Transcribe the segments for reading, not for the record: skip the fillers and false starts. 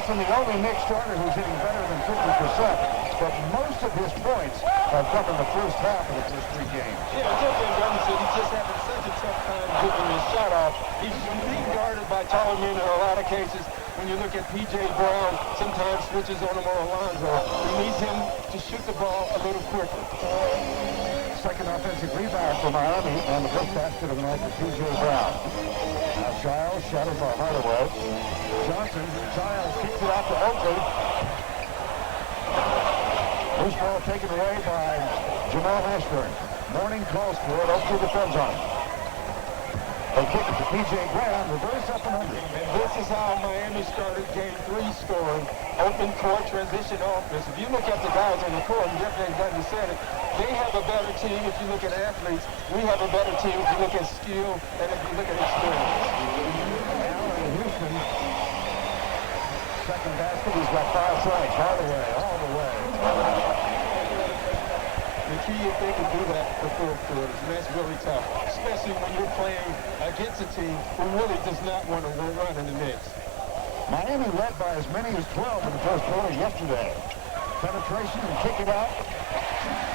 Johnson, the only Knicks starter who's hitting better than 50%, but most of his points have come in the first half of the first three games. Yeah, Jeff Van Gundy said he's just having such a tough time getting his shot off. He's being guarded by taller men in a lot of cases. When you look at P.J. Brown, sometimes switches on him or Alonzo. He needs him to shoot the ball a little quicker. Second offensive rebound for Miami, and the first basket of the night for P.J. Brown. Now Giles shadowed by Hardaway. Johnson, Giles kicks it out to Oakley. Loose ball taken away by Jamal Ashburn. Mourning calls for it. Oakley defends on it. They kick it to P.J. Brown, reverse up and under. And this is how Miami started game 3 scoring. Open court, transition offense. If you look at the guys on the court, and Jeff Van Gundy said it, they have a better team if you look at athletes. We have a better team if you look at skill and if you look at experience. Allen in Houston. Second basket, he's got 5 points. Hardaway all the way. The key is they can do that for 4 quarters, and that's really tough, especially when you're playing against a team who really does not want to run in the Knicks. Miami led by as many as 12 in the first quarter yesterday. Penetration and kick it out.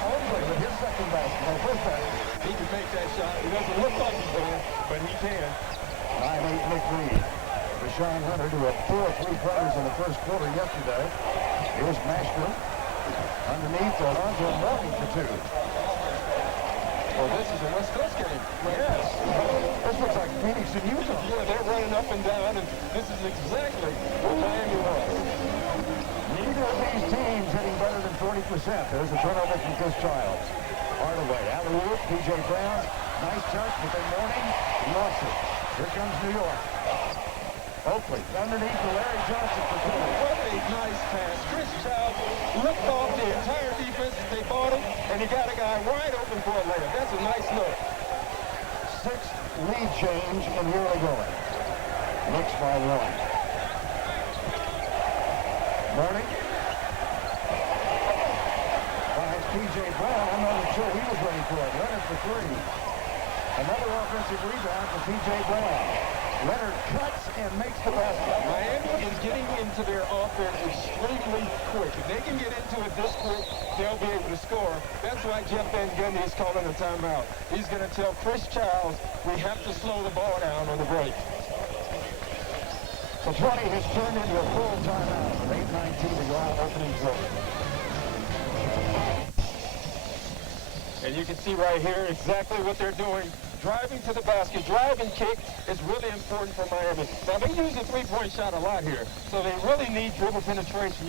Oakley with his second basket, first basket. He can make that shot. It doesn't look like he can, but he can. 9-8 Knick lead. Rashawn Leonard, who had 4 3-pointers in the first quarter yesterday. Here's Mashburn. Underneath, Alonzo Mourning for 2. Well, this is a West Coast game. Yes. This looks like Phoenix and Utah. Yeah, they're running up and down, and this is exactly what Miami was. Neither of these teams hitting better than 40%. There's a turnover from Chris Giles. Hardaway, alley-oop, P.J. Brown. Nice touch, but then Mourning lost it. Here comes New York. Oakley underneath to Larry Johnson for 2. What a nice pass. Chris Giles looked off the entire defense as they bought it, and he got a guy wide open for a layup. That's a nice look. 6th lead change in the early going. Knicks by 1. Mourning. Finds P.J. Brown. I'm not sure he was ready for it. Leonard for 3. Another offensive rebound for P.J. Brown. Leonard cuts and makes the basket. Miami is getting into their offense extremely quick. If they can get into it this quick, they'll be able to score. That's why Jeff Van Gundy is calling a timeout. He's going to tell Chris Giles, we have to slow the ball down on the break. The 20 has turned into a full timeout with 8:19 to go out opening quarter. And you can see right here exactly what they're doing. Driving to the basket, drive and kick is really important for Miami. Now, they use the three-point shot a lot here, so they really need dribble penetration.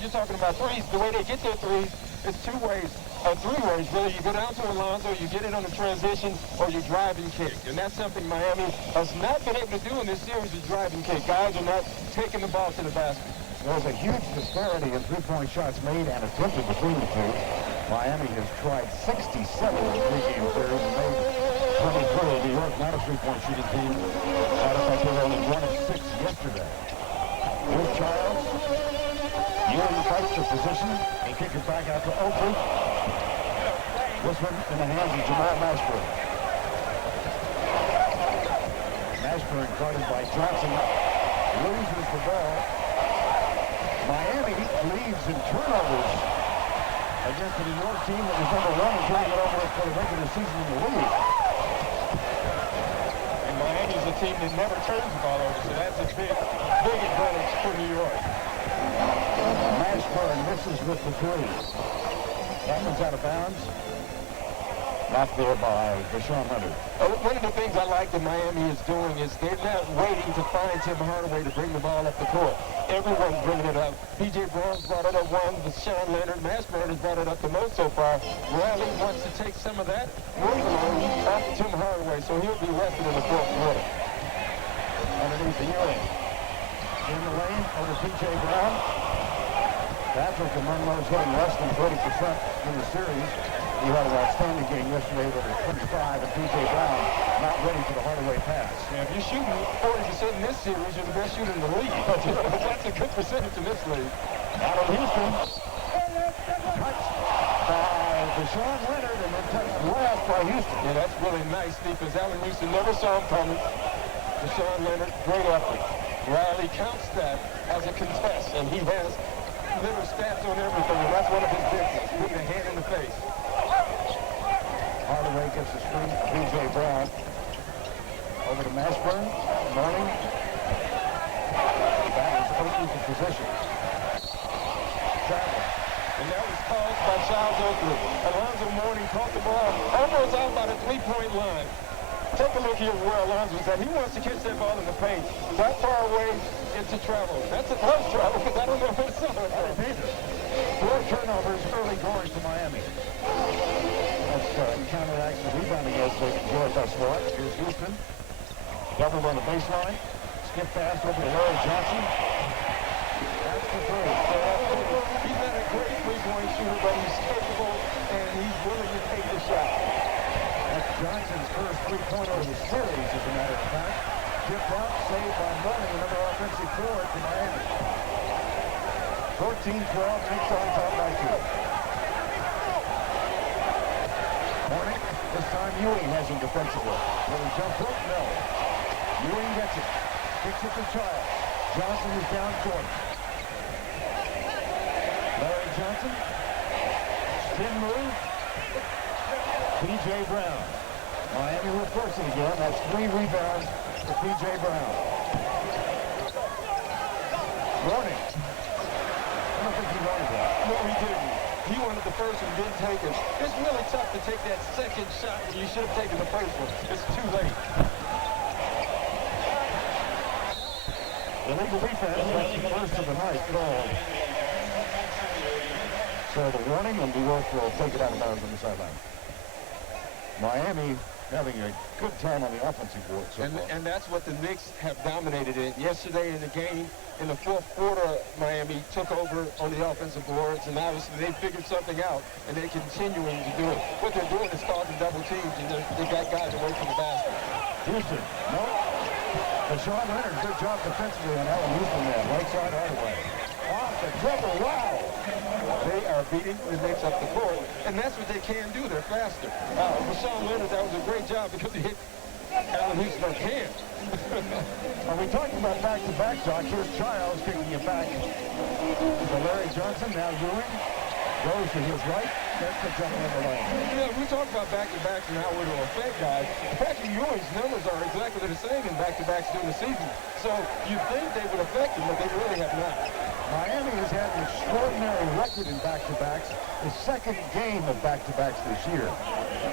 You're talking about threes. The way they get their threes is 2 ways, or 3 ways, really. You go down to Alonzo, you get it on the transition, or you drive and kick. And that's something Miami has not been able to do in this series, is drive and kick. Guys are not taking the ball to the basket. There's a huge disparity in three-point shots made and attempted between the two. Miami has tried 67 in the 3-game series and made 23. New York, not a three-point shooting team. Matter of fact, they were only 1 of 6 yesterday. Here's Giles. Ewing fights for position. They kick it back out to Oakley. This one in the hands of Jamal Mashburn. Mashburn guarded by Johnson. Loses the ball. Miami leads in turnovers against the New York team that was number 1 and turning it over for the regular season in the league. And Miami's a team that never turns the ball over, so that's a big advantage for New York. Mashburn misses with the 3. That one's out of bounds. Knocked there by Rashawn Leonard. One of the things I like that Miami is doing is they're not waiting to find Tim Hardaway to bring the ball up the court. Everyone's bringing it up. P.J. Brown's brought it up once, but Sean Leonard, Mashburn has brought it up the most so far. Raleigh wants to take some of that workload off Tim Hardaway, so he'll be rested in the 4th quarter. Underneath the Ewing. In the lane over P.J. Brown. Patrick among those hitting less than 30% in the series. He had an outstanding game yesterday with a 25, and P.J. Brown not ready for the Hardaway pass. Yeah, if you're shooting 40% in this series, you're the best shooter in the league. That's a good percentage in this league. Out of Houston. Touched by Rashawn Leonard, and then touched last by Houston. Yeah, that's really nice defense. Allen Houston never saw him coming. Rashawn Leonard, great effort. Riley counts that as a contest, and he has little stats on everything, and that's one of his business, putting a hand in the face. Hardaway gets the screen to P.J. Brown. Over to Mashburn. Mourning. That is Oakley's position. Travel. And that was caused by Charles Oakley. Alonzo Mourning caught the ball almost out by the three-point line. Take a look here where Alonzo's at. He wants to catch that ball in the paint. That far away into travel. That's a close travel because I don't know what it's on. Four turnovers, early goals to Miami. That's counteracts the rebounding as they enjoy thus far. Here's Houston. Doubled on the baseline. Skip pass over to Larry Johnson. That's the three. He's not a great three-point shooter, but he's capable and he's willing to take the shot. That's Johnson's first three-pointer of the series, as a matter of fact. Tipped out, saved by Mourning, another offensive forward for Miami. 14-12, Knicks on top by 2. Mourning, this time Ewing has him defensively. Will he jump hook? No. Ewing gets it. Kicks it to Childs. Johnson is down court. Larry Johnson. Spin move. P.J. Brown. Miami reversing again. That's 3 rebounds for P.J. Brown. Mourning. I don't think he wanted that. No, he didn't. He wanted the first one, didn't take it. It's really tough to take that second shot when you should have taken the first one. It's too late. Illegal defense, that's the first of the night called. So the warning, and New York will take it out of bounds on the sideline. Miami having a good time on the offensive board so far. And that's what the Knicks have dominated in. Yesterday in the game, in the fourth quarter, Miami took over on the offensive boards, and obviously they figured something out, and they're continuing to do it. What they're doing is causing double teams, and they got guys away from the basket. Houston, no. Deshaun Leonard, good job defensively on Allen Houston there. Right side Hardaway. Off the dribble, wow. They are beating the Knicks up the court, and that's what they can do. They're faster. Deshaun Leonard, that was a great job because he hit Allen Houston on hand. Are we talking about back-to-back talk? Here's Childs kicking it back to Larry Johnson. Now Ewing goes to his right. That's the jump in the lane. Yeah, we talk about back-to-backs and how it will affect guys. Patrick Ewing's numbers are exactly the same in back-to-backs during the season. So you think they would affect him, but they really have not. Miami has had an extraordinary record in back-to-backs. The second game of back-to-backs this year.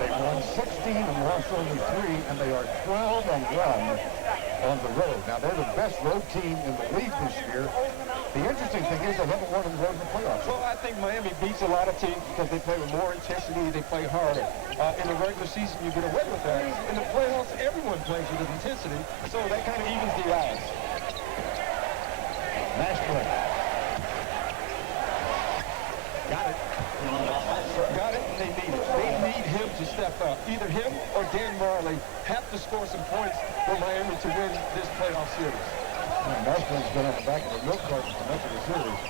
They've won 16 and lost only 3, and they are 12-1 on the road. Now, they're the best road team in the league this year. The interesting thing is they haven't won on the road in the playoffs. Well, I think Miami beats a lot of teams because they play with more intensity, they play harder. In the regular season, you get away with that. In the playoffs, everyone plays with intensity, so that kind of evens the odds. Nashville. Got it. Got it, and they need it. They need him to step up. Either him or Dan Marley have to score some points for Miami to win this playoff series. Nashville's been on the back of the milk carton for much of the series.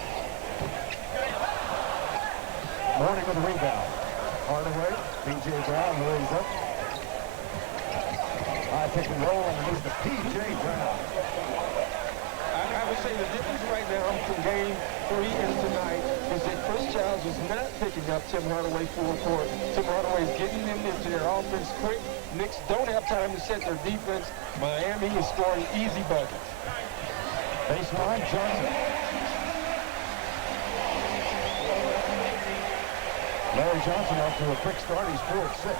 Mourning with the rebound. Hardaway, P.J. Brown lays up. High pick and roll underneath the P.J. Brown. I would say the difference right now from game 3 and tonight is that Chris Childs is not picking up Tim Hardaway full court. Tim Hardaway is getting them into their offense quick. Knicks don't have time to set their defense. Miami is scoring easy buckets. Baseline, Johnson. Larry Johnson off to a quick start. He's 4 at 6.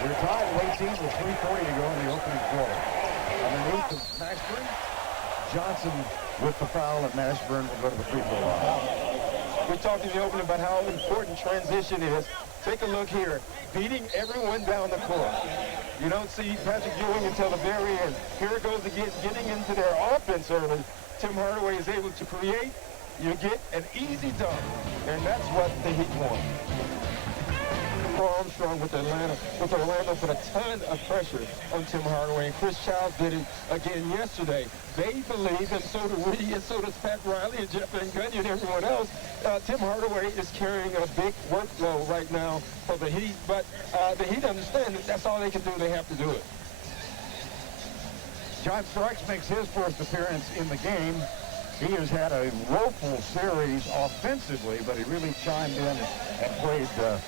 We're tied at 18 with 3:40 to go in the opening quarter. Underneath the Mashburn. Johnson with the foul, and Mashburn will go to the free throw line. We talked in the opening about how important transition is. Take a look here. Beating everyone down the court. You don't see Patrick Ewing until the very end. Here it goes again, getting into their offense early. Tim Hardaway is able to create. You get an easy dunk, and that's what the Heat want. Armstrong with Orlando put a ton of pressure on Tim Hardaway, and Chris Childs did it again yesterday. They believe, and so do we, and so does Pat Riley and Jeff Van Gundy and everyone else. Tim Hardaway is carrying a big workload right now for the Heat, but the Heat understand that that's all they can do. They have to do it. John Starks makes his first appearance in the game. He has had a woeful series offensively, but he really chimed in and played a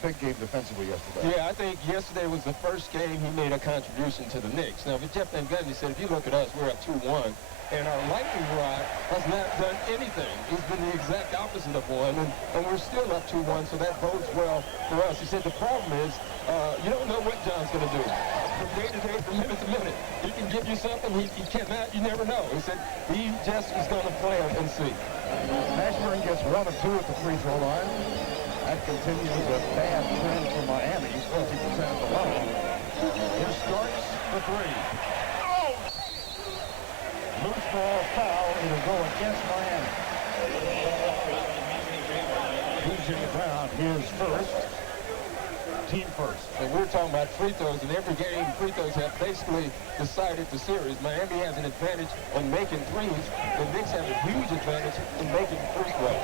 big game defensively yesterday. Yeah, I think yesterday was the first game he made a contribution to the Knicks. Now, but Jeff Van Gundy said, if you look at us, we're up 2-1, and our lightning rod has not done anything. He's been the exact opposite of one, and we're still up 2-1, so that bodes well for us. He said the problem is you don't know what John's going to do. From day to day, from minute to minute. He can give you something, he cannot, you never know. He said he just is going to play it and see. Mashburn gets 1 of 2 at the free throw line. That continues a bad trend for Miami. 50% at the line. Here Starks for 3. Loose ball foul. It'll go against Miami. P.J. Brown, his first. Team first. And we're talking about free throws, and every game free throws have basically decided the series. Miami has an advantage on making threes. The Knicks have a huge advantage in making free throws.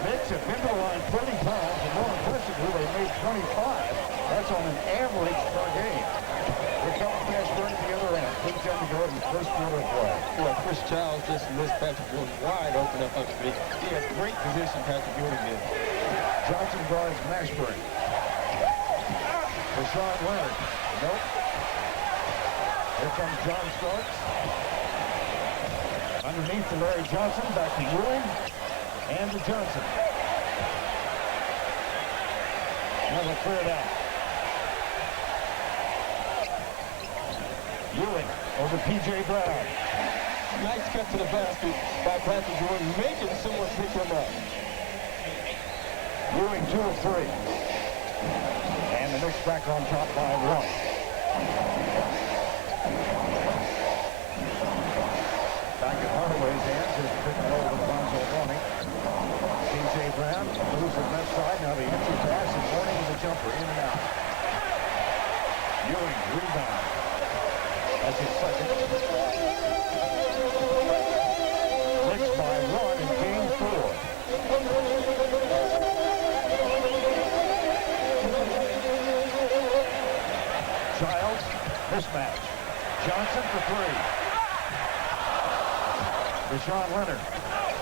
Knicks have been to the line 30 times, and more impressively, they made 25. That's on an average per game. Here comes Mashburn at the other end. 3:10 to go in the first quarter of play. Well, Chris Childs just missed Patrick Ewing wide open up underneath. He has great position, Patrick Ewing did. Johnson guards Mashburn. Rashawn Leonard. Nope. Here comes John Starks. Underneath to Larry Johnson. Back to Ewing. And to Johnson. Now they'll clear it out. Ewing over P.J. Brown. Nice cut to the basket by Patrick Ewing, making someone pick him up. Ewing 2 of 3. And the Knicks back on top by 1. Back at Hardaway's hands is pick and roll with Alonzo Mourning. P.J. Brown moves to the left side. Now the empty pass and Mourning with a jumper in and out. Ewing rebound. That's his second. Knicks by 1 in game 4. Childs, mismatch. Johnson for 3. Rashawn Leonard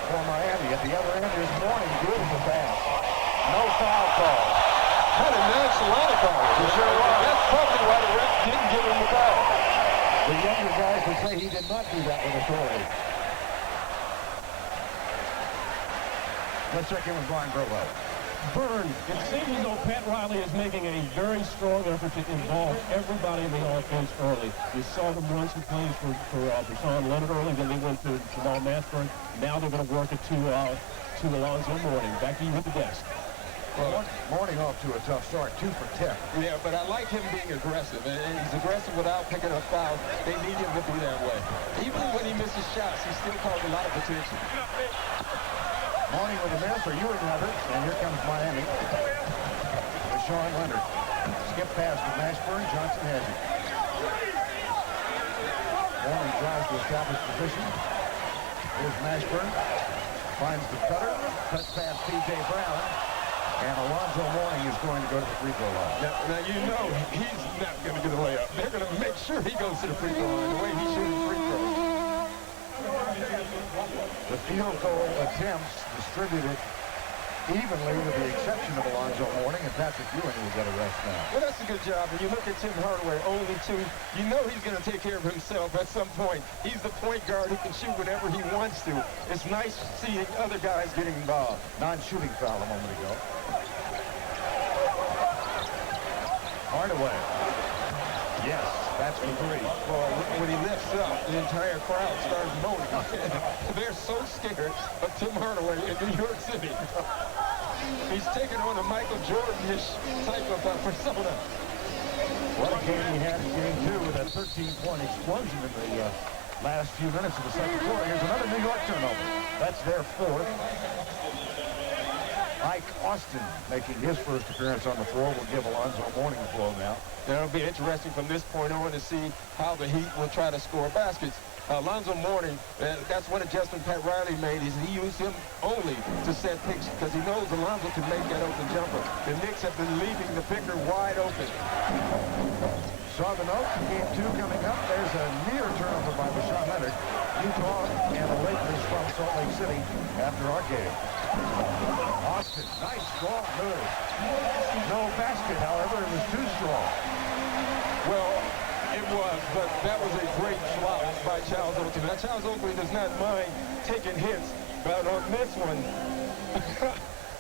for Miami. At the other end is Mourning. Good as a pass. No foul call. Kind of nonchalant about it. He sure was. That's probably why the ref didn't give him the foul. The younger guys would say he did not do that with authority. Let's check in with Brian Burwell. Burn, it seems as though Pat Riley is making a very strong effort to involve everybody in the offense early. We saw them run some plays for Rashawn Leonard early, then they went to Jamal Mashburn. Now they're going to work it to Alonzo Mourning. Back to you with the desk. Well, Mourning off to a tough start, 2 for 10. Yeah, but I like him being aggressive, and he's aggressive without picking up fouls. They need him to be that way. Even when he misses shots, he still calls a lot of attention. Mourning with a miss, or Ewing have it, and here comes Miami. Rashawn Leonard. Skip pass to Mashburn. Johnson has it. Mourning tries to establish position. Here's Mashburn. Finds the cutter. Cuts past P.J. Brown. And Alonzo Mourning is going to go to the free throw line. Now you know he's not going to get a layup. They're going to make sure he goes to the free throw line the way he shoots free throws. The field goal attempts distributed evenly with the exception of Alonzo Mourning, and Patrick Ewing will get a rest now. Well, that's a good job. And you look at Tim Hardaway, only 2. You know he's going to take care of himself at some point. He's the point guard who can shoot whenever he wants to. It's nice seeing other guys getting involved. Non-shooting foul a moment ago. Hardaway. Yes, that's for 3. Well, when he lifts up, the entire crowd starts moaning. They're so scared of Tim Hardaway in New York City. He's taking on a Michael Jordan-ish type of persona. What a game he had in game 2 with that 13-point explosion in the last few minutes of the second quarter. Here's another New York turnover. That's their 4th. Ike Austin making his first appearance on the floor will give Alonzo Mourning the floor now. It'll be interesting from this point on to see how the Heat will try to score baskets. Alonzo Mourning, that's one adjustment Pat Riley made, is he used him only to set picks because he knows Alonzo can make that open jumper. The Knicks have been leaving the picker wide open. Saw the note. Game 2 coming up. There's a near turnover by Rashawn Leonard. Utah and the Lakers from Salt Lake City after our game. Austin, nice strong move. No basket, however, it was too strong. Well, it was, but that was a great shot by Charles Oakley. Now, Charles Oakley does not mind taking hits, but on this one,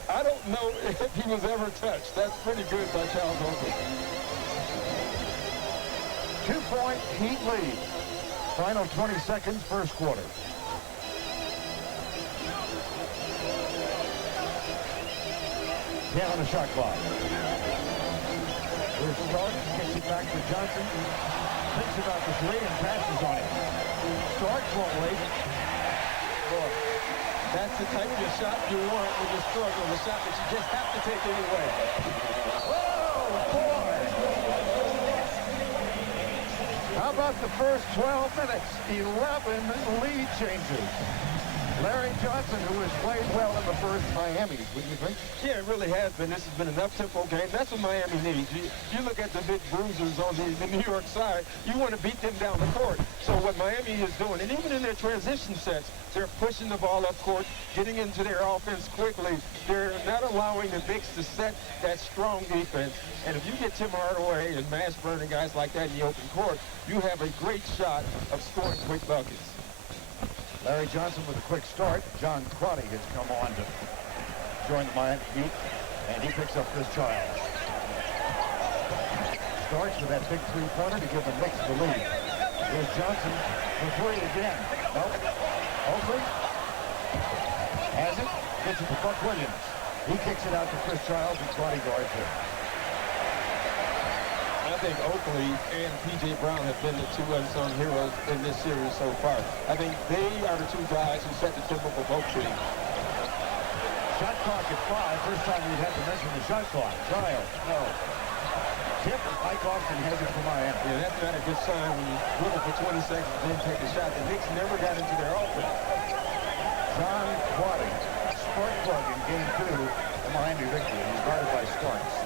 I don't know if he was ever touched. That's pretty good by Charles Oakley. 2-point Heat lead. Final 20 seconds, first quarter. 10 on the shot clock. Here's Starks, kicks it back to Johnson. Thinks about the three and passes on it. Starks won't wait. Boy, that's the type of shot you want when you're struggling. The shot that you just have to take anyway. Oh, boy! How about the first 12 minutes? 11 lead changes. Larry Johnson, who has played well in the first Miami, wouldn't you think? Yeah, it really has been. This has been an up-tempo game. That's what Miami needs. You look at the big bruisers on the New York side, you want to beat them down the court. So what Miami is doing, and even in their transition sets, they're pushing the ball up court, getting into their offense quickly. They're not allowing the bigs to set that strong defense. And if you get Tim Hardaway and Mashburn and guys like that in the open court, you have a great shot of scoring quick buckets. Larry Johnson with a quick start. John Crotty has come on to join the Miami Heat, and he picks up Chris Childs. Starts with that big three-pointer to give the Knicks the lead. Here's Johnson for three again. Nope. Oakley has it. Gets it to Buck Williams. He kicks it out to Chris Childs, and Crotty guards him. I think Oakley and P.J. Brown have been the two unsung heroes in this series so far. I think they are the two guys who set the tempo for both teams. Shot clock at 5. First time we've had to mention the shot clock. Childs, no. Tip, Mike Austin has it for Miami. Yeah, that's not a good sign when you dribble for 20 seconds and then take a shot. The Knicks never got into their offense. John Crotty, spark plug in game 2, the Miami victory. He's guarded by Starks.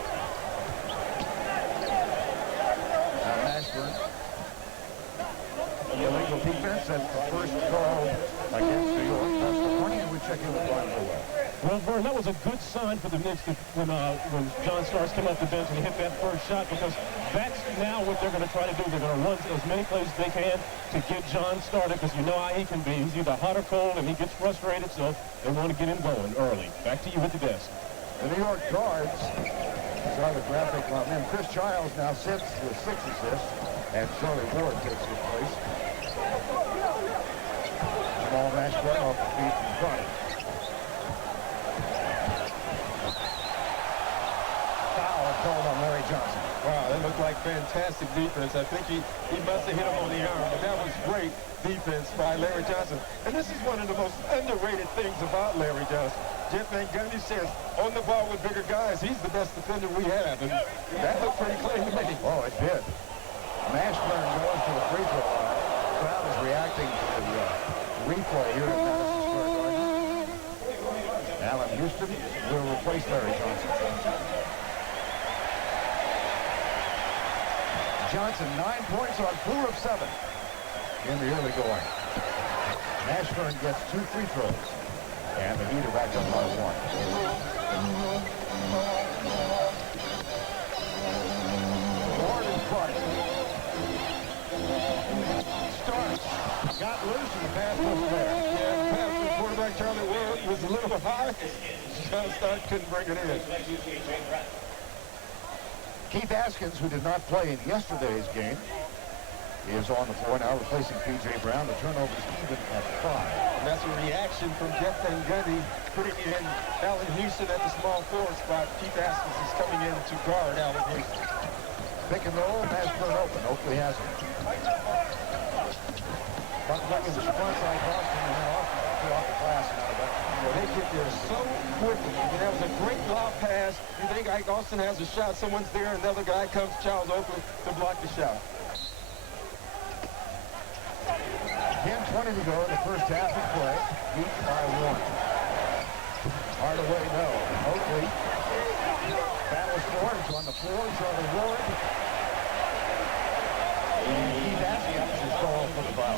Mashburn. Illegal defense. That's the first call against New York. That's the morning we check in with Brian Howell. Well, Vern, that was a good sign for the Knicks when John Starks came off the bench and he hit that first shot, because that's now what they're going to try to do. They're going to run as many plays as they can to get John started, because you know how he can be. He's either hot or cold, and he gets frustrated, so they want to get him going early. Back to you at the desk. The New York guards, saw the graphic on them. Chris Childs now sits with 6 assists, and Charlie Ward takes his place. Jamal Mashburn off the feet in front. Foul called on Larry Johnson. Wow, that looked like fantastic defense. I think he must have hit him on the arm, but that was great defense by Larry Johnson. And this is one of the most underrated things about Larry Johnson. Jeff Van Gundy says, on the ball with bigger guys, he's the best defender we have. And that looked pretty clean to me. Oh, it did. Mashburn goes to the free throw line. The crowd is reacting to the replay here at Madison Square Garden. Allen Houston will replace Larry Johnson. Johnson, 9 points on 4 of 7 in the early going. Mashburn gets 2 free throws. And the Heat are back up by 1. Ward and Clark. Starks got loose and the pass wasn't there. Yeah, the pass from quarterback Charlie Ward was a little high. John Starks couldn't bring it in. Keith Askins, who did not play in yesterday's game, is on the floor now, replacing P.J. Brown. The turnover is even at 5. And that's a reaction from Jeff Van Gundy, putting in Allen Houston at the small forward spot. Keith Askins is coming in to guard Allen Houston. Pick and roll, Mashburn open. Oakley has it. Buck Williams front side Boston, and then off the glass and out of that. Well, they get there so quickly. I mean, that was a great lob pass. You think Ike Austin has a shot, someone's there, another guy comes, Charles Oakley, to block the shot. 10:20 to go in the first half of play. Heat by 1. Hardaway, no. Oakley battles for it. It's on the floor. Charlie Ward. And Keith Askam's is called for the foul.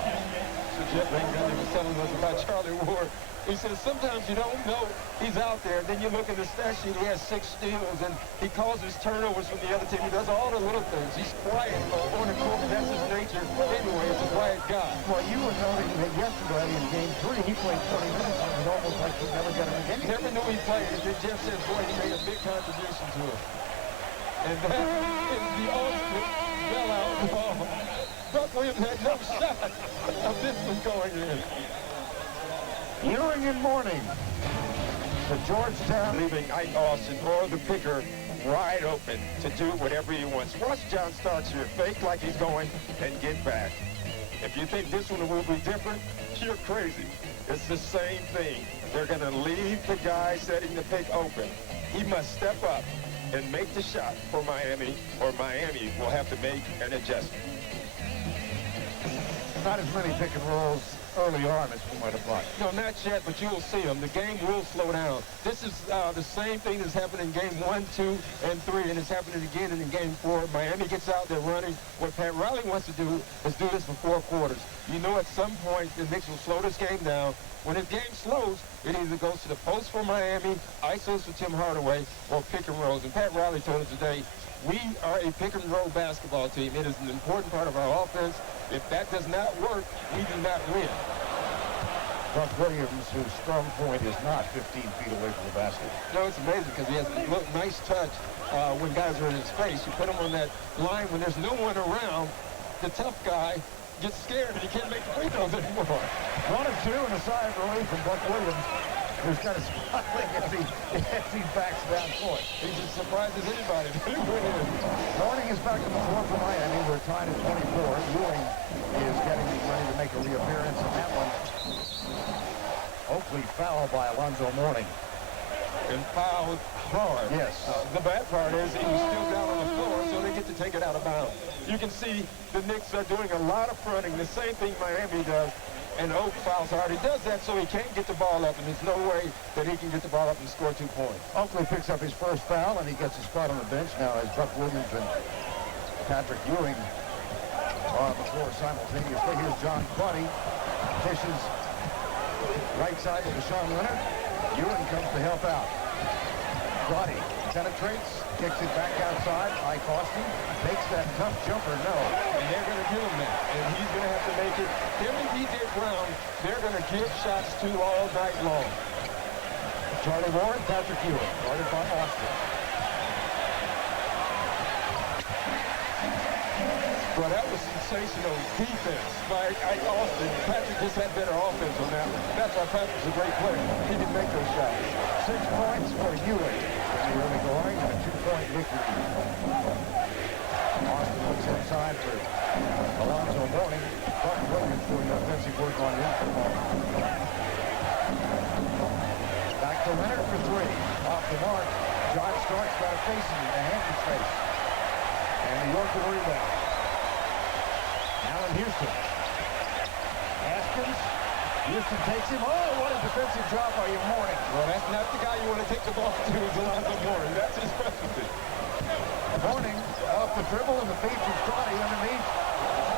So Jeff Van Gundy was telling us about Charlie Ward. He says sometimes you don't know he's out there. Then you look at the stat sheet, he has 6 steals, and he causes turnovers from the other team. He does all the little things. He's quiet on the court. That's his nature. Anyway, it's a quiet guy. Well, you were noting that yesterday in Game 3, he played 20 minutes, and it was almost like he never got him again. Never knew he played. And then Jeff says, boy, he made a big contribution to it. And that is the ultimate bailout ball. Buck Williams had no shot of this one going in. Ewing and Mourning. The Georgetown Leaving Ike Austin or the picker wide open to do whatever he wants. Watch John Starks here, fake like he's going and get back. If you think this one will be different, you're crazy. It's the same thing. They're going to leave the guy setting the pick open. He must step up and make the shot for Miami, or Miami will have to make an adjustment. not as many pick and rolls early on as we might have thought. No, not yet, but you'll see them. The game will slow down. This is the same thing that's happened in game 1, 2, and 3, and it's happening again in game 4. Miami gets out there running. What Pat Riley wants to do is do this for 4 quarters. You know at some point the Knicks will slow this game down. When this game slows, it either goes to the post for Miami, ISOs for Tim Hardaway, or pick and rolls. And Pat Riley told us today, we are a pick and roll basketball team. It is an important part of our offense. If that does not work, we do not win. Buck Williams, whose strong point is not 15 feet away from the basket. No, it's amazing because he has a nice touch when guys are in his face. You put him on that line when there's no one around, the tough guy gets scared and he can't make the free throws anymore. 1 and 2 and a sigh of relief from Buck Williams, who's kind of smiling as he backs down court. He's as surprised as anybody. Mourning is back on the floor for Miami. We're tied at 24. Ewing is getting ready to make a reappearance in that one. Hopefully fouled by Alonzo Mourning. And fouled hard. Yes. The bad part is he was still down on the floor, so they get to take it out of bounds. You can see the Knicks are doing a lot of fronting, the same thing Miami does. And Oak fouls hard. He does that so he can't get the ball up, and there's no way that he can get the ball up and score 2 points. Oakley picks up his first foul, and he gets a spot on the bench now as Buck Williams and Patrick Ewing are on the floor simultaneously. Here's John Quaddy, dishes right side to Deshaun Leonard. Ewing comes to help out. Quaddy penetrates, kicks it back outside. Ike Austin takes that tough jumper, no. And they're going to give him that. And he's going to have to make it. Him and DJ Brown, they're going to give shots to all night long. Charlie Ward, Patrick Ewing, guarded by Austin. Well, that was sensational defense by Ike Austin. Patrick just had better offense on that one. That's why Patrick's a great player. He can make those shots. 6 points for Ewing in the early going and a 2-point victory. Austin looks inside for Alonzo Mourning. Buck Williams doing offensive work on him. Back to Leonard for 3. Off the mark. John Starks got a face in the hand in his face. And New York will rebound. Allen Houston. Haskins. Houston takes him. Oh, what a defensive job by you, Mourning. Well, that's not the guy you want to take the ball to is Alonzo Mourning. That's his specialty. Mourning off the dribble and the feed from Scotty underneath.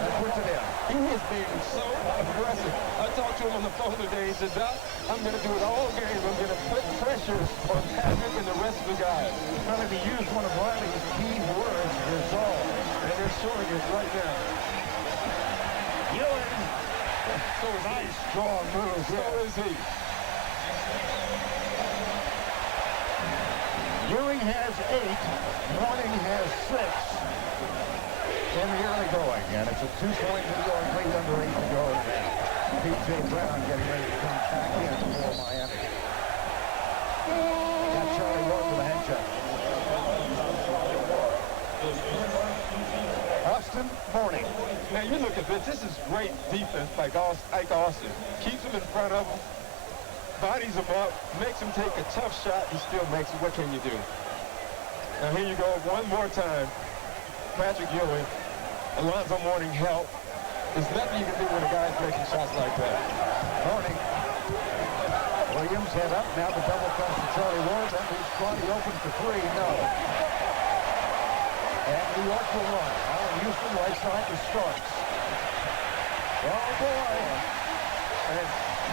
And puts it in. He is being so aggressive. I talked to him on the phone today. He said, Doc, I'm going to do it all game. I'm going to put pressure on Patrick and the rest of the guys. Well, if he used one of Riley's key words, resolve. And they're showing it right now. Ewing. So is Nice, he. strong move. So is he. Ewing has 8. Mourning has 6 in the early going. And it's a 2-point New York lead under 8 to go now. P.J. Brown getting ready to come back in for Miami. Got Charlie Ward with a head check. Austin Mourning. Now you look at this. This is great defense by Ike Austin. Keeps him in front of him, bodies him up, makes him take a tough shot. He still makes it. What can you do? Now here you go one more time. Patrick Ewing, Alonzo Mourning help. There's nothing you can do when a guy's making shots like that. Mourning. Williams head up. Now the double comes to Charlie Ward. That leaves Scotty open for 3. No. And New York will run. Allen Houston, right side to Starks. Oh, boy. And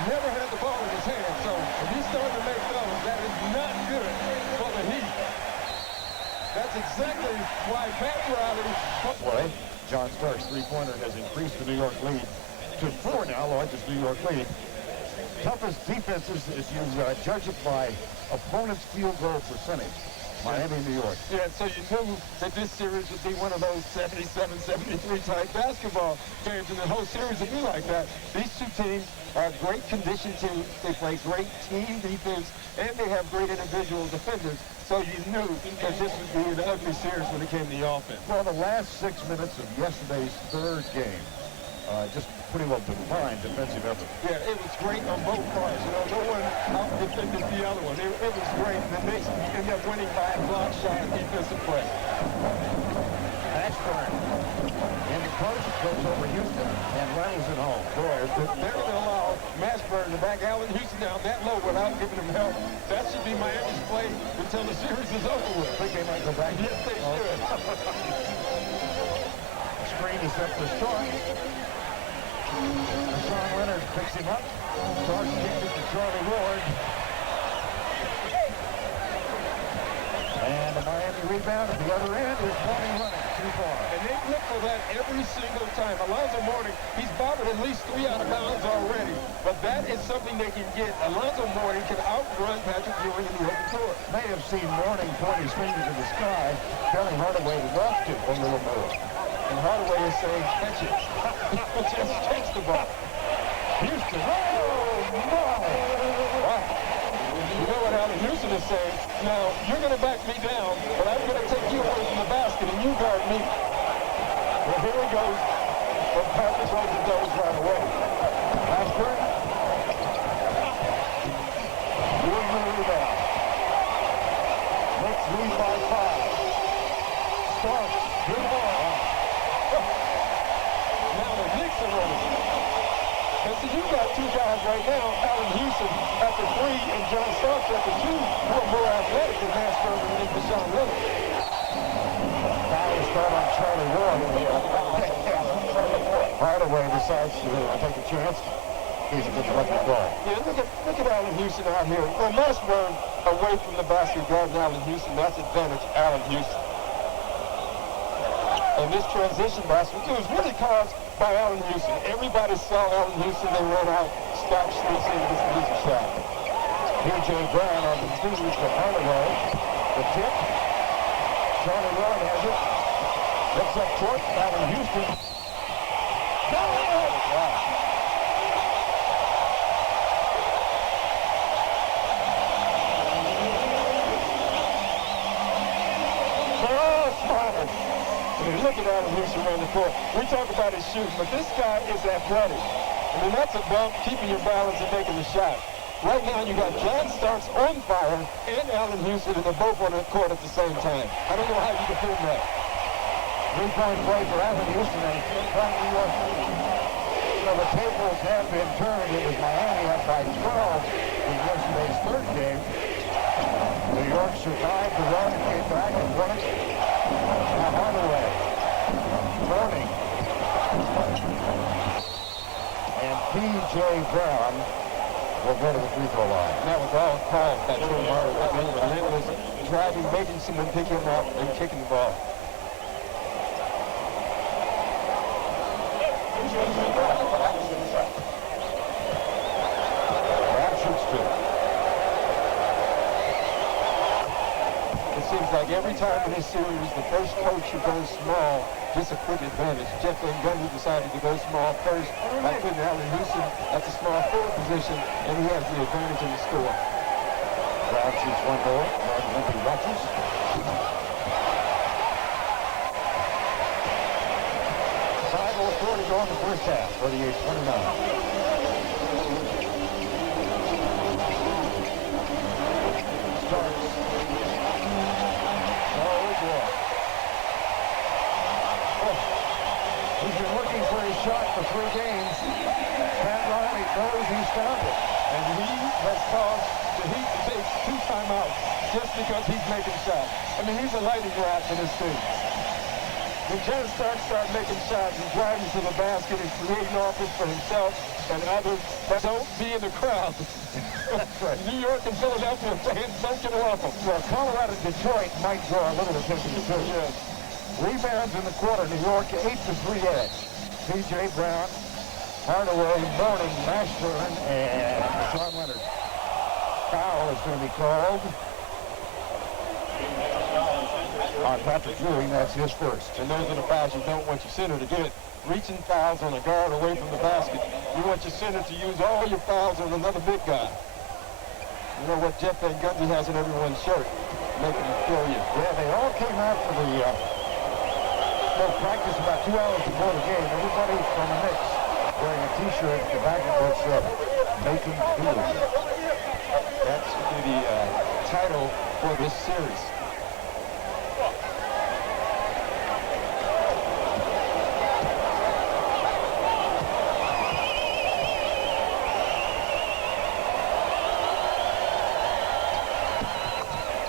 never had the ball in his hand, so if he's starting to make those, that is not good for the Heat. That's exactly why Pat Riley... Play. John Starks' three-pointer has increased the New York lead to 4 now, largest New York lead. Toughest defenses is you judge it by opponent's field goal percentage. Miami, New York. Yeah, so you knew that this series would be one of those 77-73 type basketball games, and the whole series would be like that. These two teams are great conditioned teams. They play great team defense, and they have great individual defenders. So you knew that this would be an ugly series when it came to the offense. Well, the last 6 minutes of yesterday's third game, just pretty well defined defensive effort. Yeah, it was great on both parts. You know, no one out-defended the other one. It was great. The Knicks ended up winning by a block shot and defensive play. Ashburn in the post, goes over Houston, and rattles it home. Boy, they're going to allow Mashburn to back Allen Houston down that low without giving him help. That should be Miami's play until the series is over with. I think they might go back. Yes, they should. Screen is set for Starks. Sean Leonard picks him up. Starks kicks it to Charlie Ward. And the Miami rebound at the other end is Mourning running too far. And they look for that every single time. Alonzo Mourning, he's bobbled at least 3 out of bounds already. But that is something they can get. Alonzo Mourning can outrun Patrick Ewing in the open court. May have seen Mourning point his finger to the sky, telling Hardaway to left it a little more. And Hardaway is saying, catch it. Just catch the ball. Houston, oh, no! Wow. You know what Allen Houston is saying? Now, you're going to back me down, but I'm going to take you away from the basket, and you guard me. Well, here he goes. But Patrick throws the doubles right away. Ashburn. Doing the rebound. Knicks lead by 5. Starks, good ball. Now the Knicks are running. And so you've got two guys right now, Allen Houston after 3 and John Starks after 2, who are more athletic than Mashburn and Deshaun Leonard. Foul start on Charlie Ward. Hardaway decides to take a chance. He's a good lucky ball. Yeah, look at Allen Houston out here. Well, Mashburn away from the basket guarding Allen Houston. That's advantage Allen Houston. And this transition basket, it was really caused by Allen Houston. Everybody saw Allen Houston. They ran out. Starks sneaks in this easy shot. P.J. Brown on the twos for Hardaway. The tip. Charlie Ward has it. Looks up court. Allen Houston. No! Wow. I mean, look at Allen Houston around the court. We talk about his shooting, but this guy is athletic. I mean, that's a bump, keeping your balance and making the shot. Right now, you got John Starks on fire and Allen Houston, and they're both on the court at the same time. I don't know how you can film that. 3-point play for Allen Houston, and it's from New York. So the tables have been turned. It was Miami up by 12 in yesterday's third game. New York survived the run and came back and won it. Now Hardaway, Mourning, and P.J. Brown will go to the free throw line. And that was all called by Joe Murray. I mean, relentless driving, making someone pick him up and kicking the ball. Brown shoots 2. It seems like every time in this series, the first coach who goes small gets a quick advantage. Jeff Van Gundy decided to go small first by putting Allen Houston at the small forward position, and he has the advantage in the score. Brown shoots 1 more. Empty watches. 5:04 to go in the first half. 38-29. Shot for 3 games. Pat Riley knows he's found it. And he has caused the Heat to take 2 timeouts just because he's making shots. I mean, he's a lightning rod for this team. when John Starks started making shots and driving to the basket and creating offense for himself and others that don't be in the crowd. That's right. New York and Philadelphia fans don't get along. Well, Colorado, Detroit might draw a little attention to it. Yes. Rebounds in the quarter, New York 8-3 edge. P.J. Brown, Hardaway, Mourning, Mashburn, and Sean Leonard. Foul is going to be called on Patrick Ewing. That's his first. And those are the fouls you don't want your center to get. Reaching fouls on a guard away from the basket. You want your center to use all your fouls on another big guy. You know what Jeff Van Gundy has in everyone's shirt, making him feel you. Yeah, they all came out for the practice about 2 hours before the game. Everybody from the Knicks wearing a T-shirt. The back of it said, "Make him feel you." That's going to be the title for this series.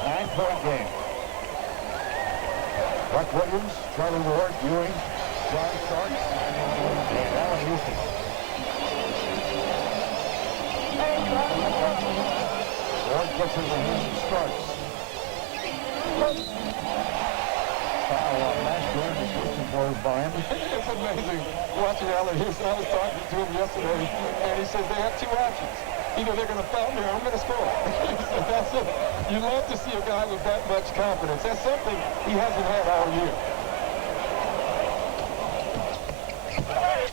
Nine-point game. Buck Williams, Charlie Ward, Ewing, John Starks, and Allen Houston. Ward gets it to Houston Starks. Foul on Mashburn. The Houston blows by him. It's amazing watching Allen Houston. I was talking to him yesterday, and he said they have two options. Either they're going to foul me or I'm going to score. So that's it. You love to see a guy with that much confidence. That's something he hasn't had all year.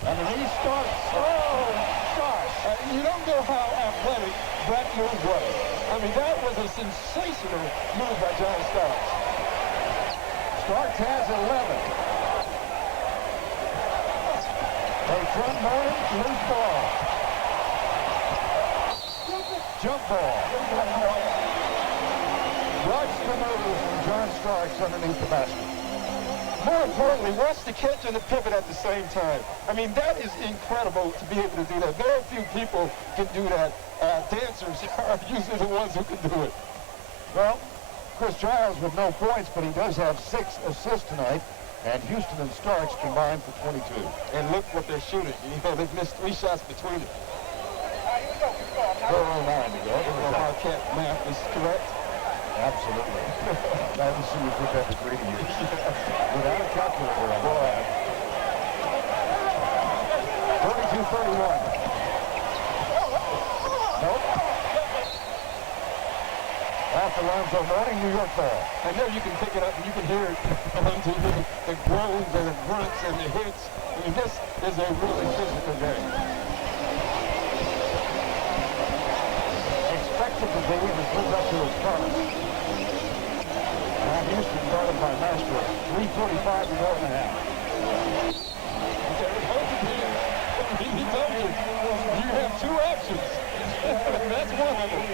And he starts. Oh, gosh. You don't know how athletic that move was. I mean, that was a sensational move by John Starks. Starks has 11. They front Mourning, loose ball. Jump ball. Watch the move from John Starks underneath the basket. More importantly, watch the catch and the pivot at the same time. I mean, that is incredible to be able to do that. Very few people can do that. Dancers are usually the ones who can do it. Well, Chris Giles with no points, but he does have 6 assists tonight. And Houston and Starks combined for 22. And look what they're shooting. You know, they've missed 3 shots between them. 4:09 to go. Marquette math is correct. Absolutely. Glad to see you put that degree to use. Without a calculator, I will add. 32-31. Nope. Off Alonzo Mourning, New York ball. I know you can pick it up and you can hear it on TV. The groans and the grunts and the hits. I mean, this is a really physical game. Expected to be, and has lived up to his promise. Now Houston guarded by Mashburn. 3:45 to go in the half. He told you, you have 2 options. That's one of them.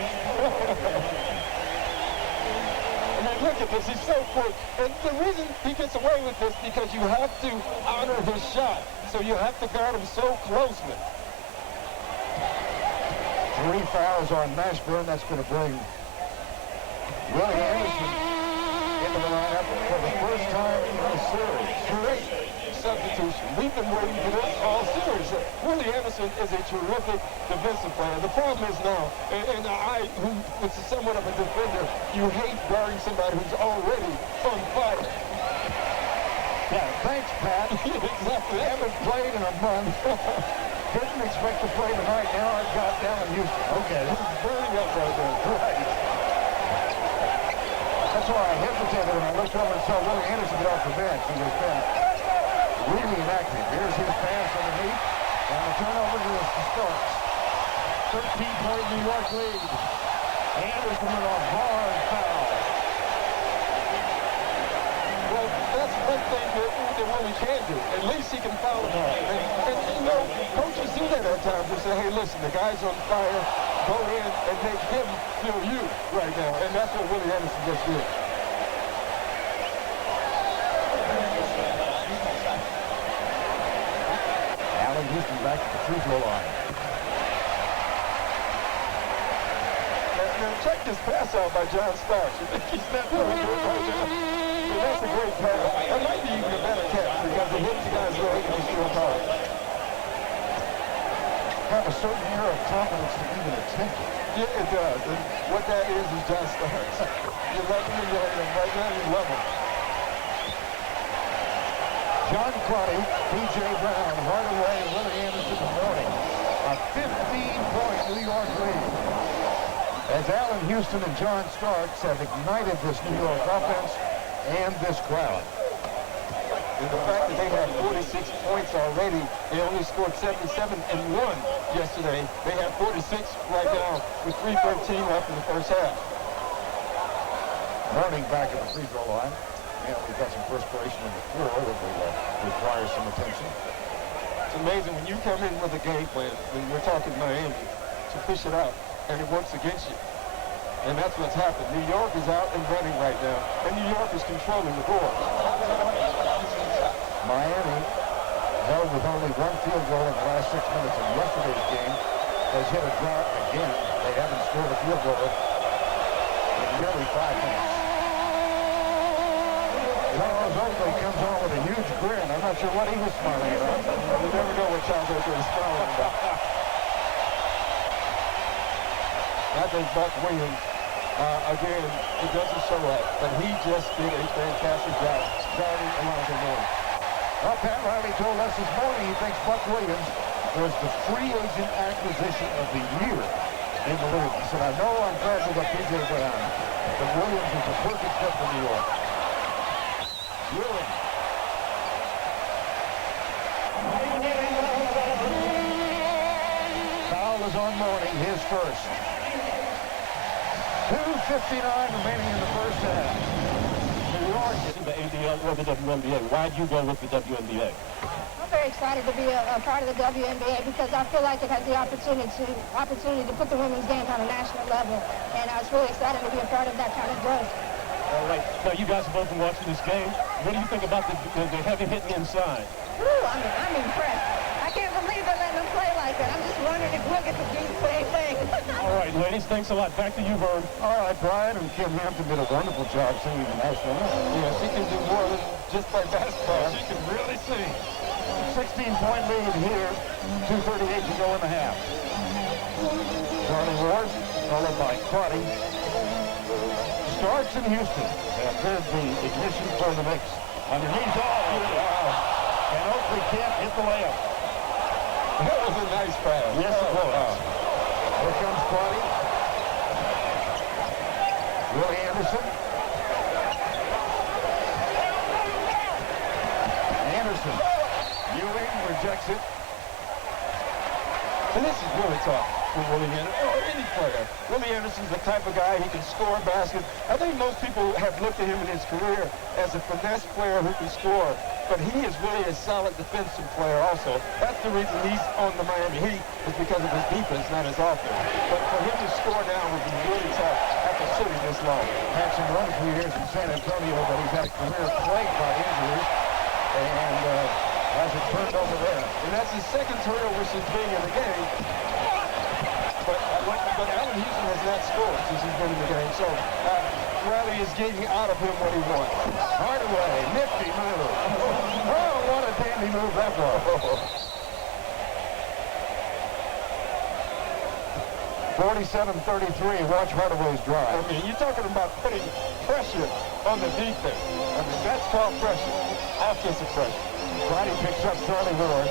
I mean, look at this. He's so quick. And the reason he gets away with this because you have to honor his shot. So you have to guard him so closely. 3 fouls on Mashburn. That's going to bring Willie Anderson into the lineup for the first time in the series. Great substitution. We've been waiting for this all series. Willie Anderson is a terrific defensive player. The problem is now, and I, who is somewhat of a defender, you hate guarding somebody who's already on fire. Yeah, thanks, Pat. Exactly. Haven't played in a month. Didn't expect to play tonight. Now I've got down in Houston. Okay, this is burning up right there. Right. That's why I hesitated when I looked over and saw Willie Anderson get off the bench. He was really inactive. Here's his pass underneath. And the turnover goes to Starks. 13-point New York lead. Anderson with a hard foul. Well, that's one thing that Willie can do. At least he can foul him. And you know, coaches do that at times. They say, hey, listen, the guy's on fire. Go in and make him feel you right now. And that's what Willie Anderson just did. Allen Houston back at the free throw line. Now check this pass out by John Starks. You think he's not doing good right now? So that's a great pass. That might be even a better catch. because it hits the guy's leg and he's still hard. Have a certain air of confidence to even attempt it. Yeah, it does. And what that is just starts. You love him and you hate him. Right now, you love him. John Crotty, P.J. Brown, Hardaway, and Willie Anderson Mourning. A 15-point New York lead. As Allen Houston and John Starks have ignited this New York offense and this crowd. And the fact that they have 46 points already, they only scored 77 and won yesterday. They have 46 right now with 3:13 left in the first half. Mourning back at the free throw line. And we've got some perspiration on the floor that will require some attention. It's amazing when you come in with a game plan, when we're talking Miami, to push it out, and it works against you. And that's what's happened. New York is out and running right now, and New York is controlling the board. Miami, held with only one field goal in the last 6 minutes of yesterday's game, has hit a drought again. They haven't scored a field goal in nearly 5 minutes. Charles Oakley comes on with a huge grin. I'm not sure what he was smiling about. You never know what Charles Oakley is smiling about. I think Buck Williams, again, it doesn't show up, but he just did a fantastic job starting Alonzo Mourning. Well, Pat Riley told us this morning he thinks Buck Williams was the free agent acquisition of the year in the league. He said, I know I'm glad we got P.J. Brown, but Williams is the perfect fit for New York. Williams. Foul is on Mourning, his first. 2:59 remaining in the first half. New York. The ABL or the WNBA. Why'd you go with the WNBA? I'm very excited to be a part of the WNBA because I feel like it has the opportunity to put the women's game on a national level. And I was really excited to be a part of that kind of growth. All right. Now, you guys have both been watching this game. What do you think about the heavy hitting inside? Woo, I'm impressed. I can't believe they're letting them play like that. I'm just wondering if we'll get to do the same thing. All right, ladies, thanks a lot. Back to you, Vern. All right, Brian and Kim Hampton did a wonderful job singing the national anthem. Yeah, she can do more than just play basketball. She can really sing. 16-point lead here. 2:38 to go in the half. Charlie Ward, followed by Crotty. Starks in Houston have heard the ignition for the Knicks. Underneath all. And Oakley can't hit the layup. That was a nice pass. Yes, it was. Here comes Crotty. Willie Anderson. Anderson. Ewing rejects it. And this is really tough for Willie Anderson, or any player. Willie Anderson's the type of guy, he can score baskets. I think most people have looked at him in his career as a finesse player who can score, but he is really a solid defensive player also. That's the reason he's on the Miami Heat, is because of his defense, not his offense. But for him to score now would be really tough after sitting this long. Had some wonderful years in San Antonio, but he's had a career plagued by injuries. And hasn't turned over there. And that's his second turnover since being in the game. But Allen Houston has not scored since he's been in the game. So Riley is getting out of him what he wants. Hardaway, nifty move. Oh, what a dandy move that was. 47-33, watch Hardaway's drive. I mean, you're talking about putting pressure on the defense. I mean, that's called pressure, offensive pressure. Crotty picks up Charlie Ward.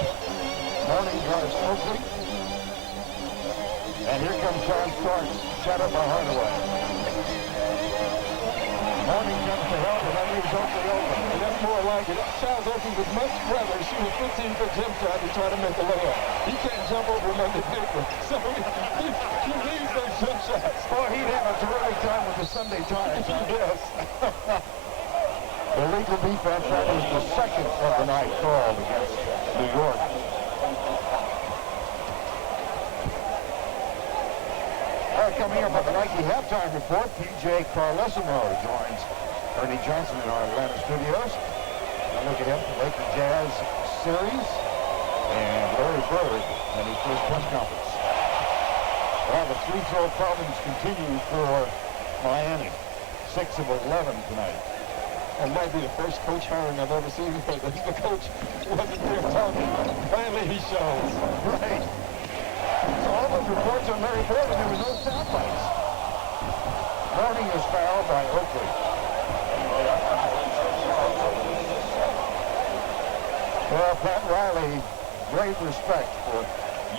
Mourning drives Oakley. And here comes John Starks, shut up by Hardaway. Mourning comes to help, and that leaves Oakley open. And that's more like it. Charles Oakley would much rather shoot a 15-foot jump shot than try to make a layup. He can't jump over him under paper. So he leaves those jump shots. Boy, he'd have a terrific time with the Sunday Times. Yes. Illegal defense, that was the second of the night called against New York. Coming up on the Nike halftime report, P.J. Carlesimo joins Ernie Johnson in our Atlanta studios. I look at him for Laker Jazz series and Larry Bird and his first press conference. Well, the free throw problems continue for Miami. 6 of 11 tonight. It might be the first coach hiring I've ever seen where the coach wasn't there talking. Finally, he shows. Right. So all those reports on Larry Bird, and there was no sound bites. Mourning is fouled by Oakley. Well, Pat Riley, great respect for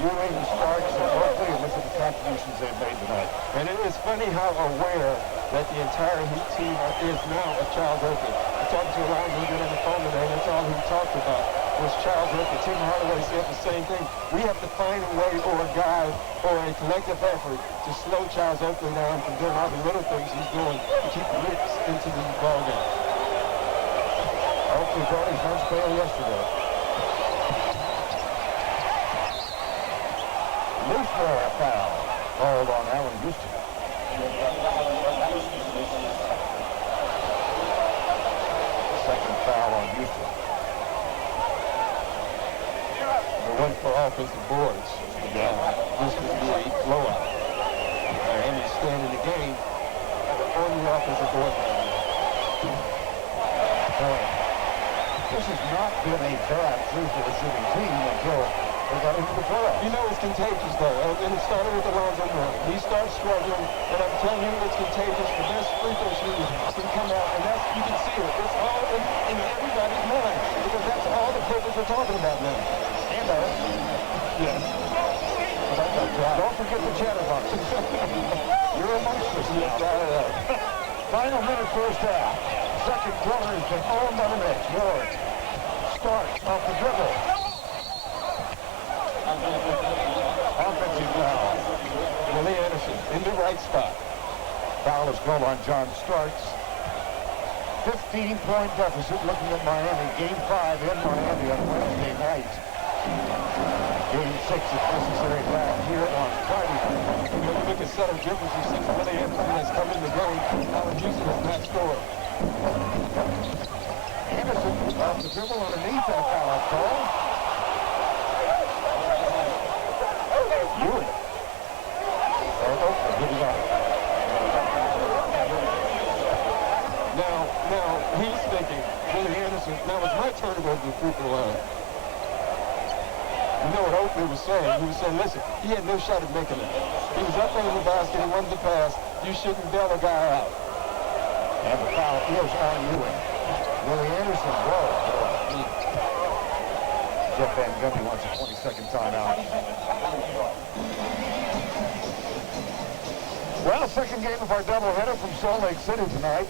Ewing, Starks, and Oakley, and look at the contributions they've made tonight. And it is funny how aware that the entire Heat team is now of Charles Oakley. I talked to Alonzo on the phone today, and that's all he talked about was Charles Oakley. Tim Hardaway said the same thing. We have to find a way or a guy or a collective effort to slow Charles Oakley down from doing all the little things he's doing to keep the Knicks into the ball game. Oakley brought his lunch pail yesterday. Loose ball foul called on Allen Houston. Second foul on Houston. They went for offensive boards. This was the blowout. Miami's staying in the game on the offensive board. This has not been a bad three-point shooting team until they got into the playoffs. You know it's contagious, though, and it started with Alonzo Mourning. He starts struggling, and I'm telling you it's contagious. The best free throw shooters can come out, and that's, you can see it. It's all in everybody's mind, because that's all the players are talking about now. And yes. Don't forget the chatterbox. You're amongst us now. Final minute first half. Second quarter has been owned by the Knicks. Ward starts off the dribble. Offensive foul. Willie Anderson in the right spot. Foul is called on John Starks. 15-point deficit looking at Miami. Game 5 in Miami on Wednesday night. Game 6 is necessary back here on Friday night. When you look at subtle differences since Willie Anderson has come in the game, Allen Houston has not scored. Anderson off the dribble underneath that foul call. Ewing. Now he's thinking, Willie Anderson, now it's my turn to go to the free throw line. You know what Oakley was saying? He was saying, listen, he had no shot at making it. He was up under the basket, he wanted to pass. You shouldn't bail a guy out. And the foul is on Ewing. Willie Anderson, whoa. Jeff Van Gundy wants a 20-second timeout. Well, second game of our doubleheader from Salt Lake City tonight.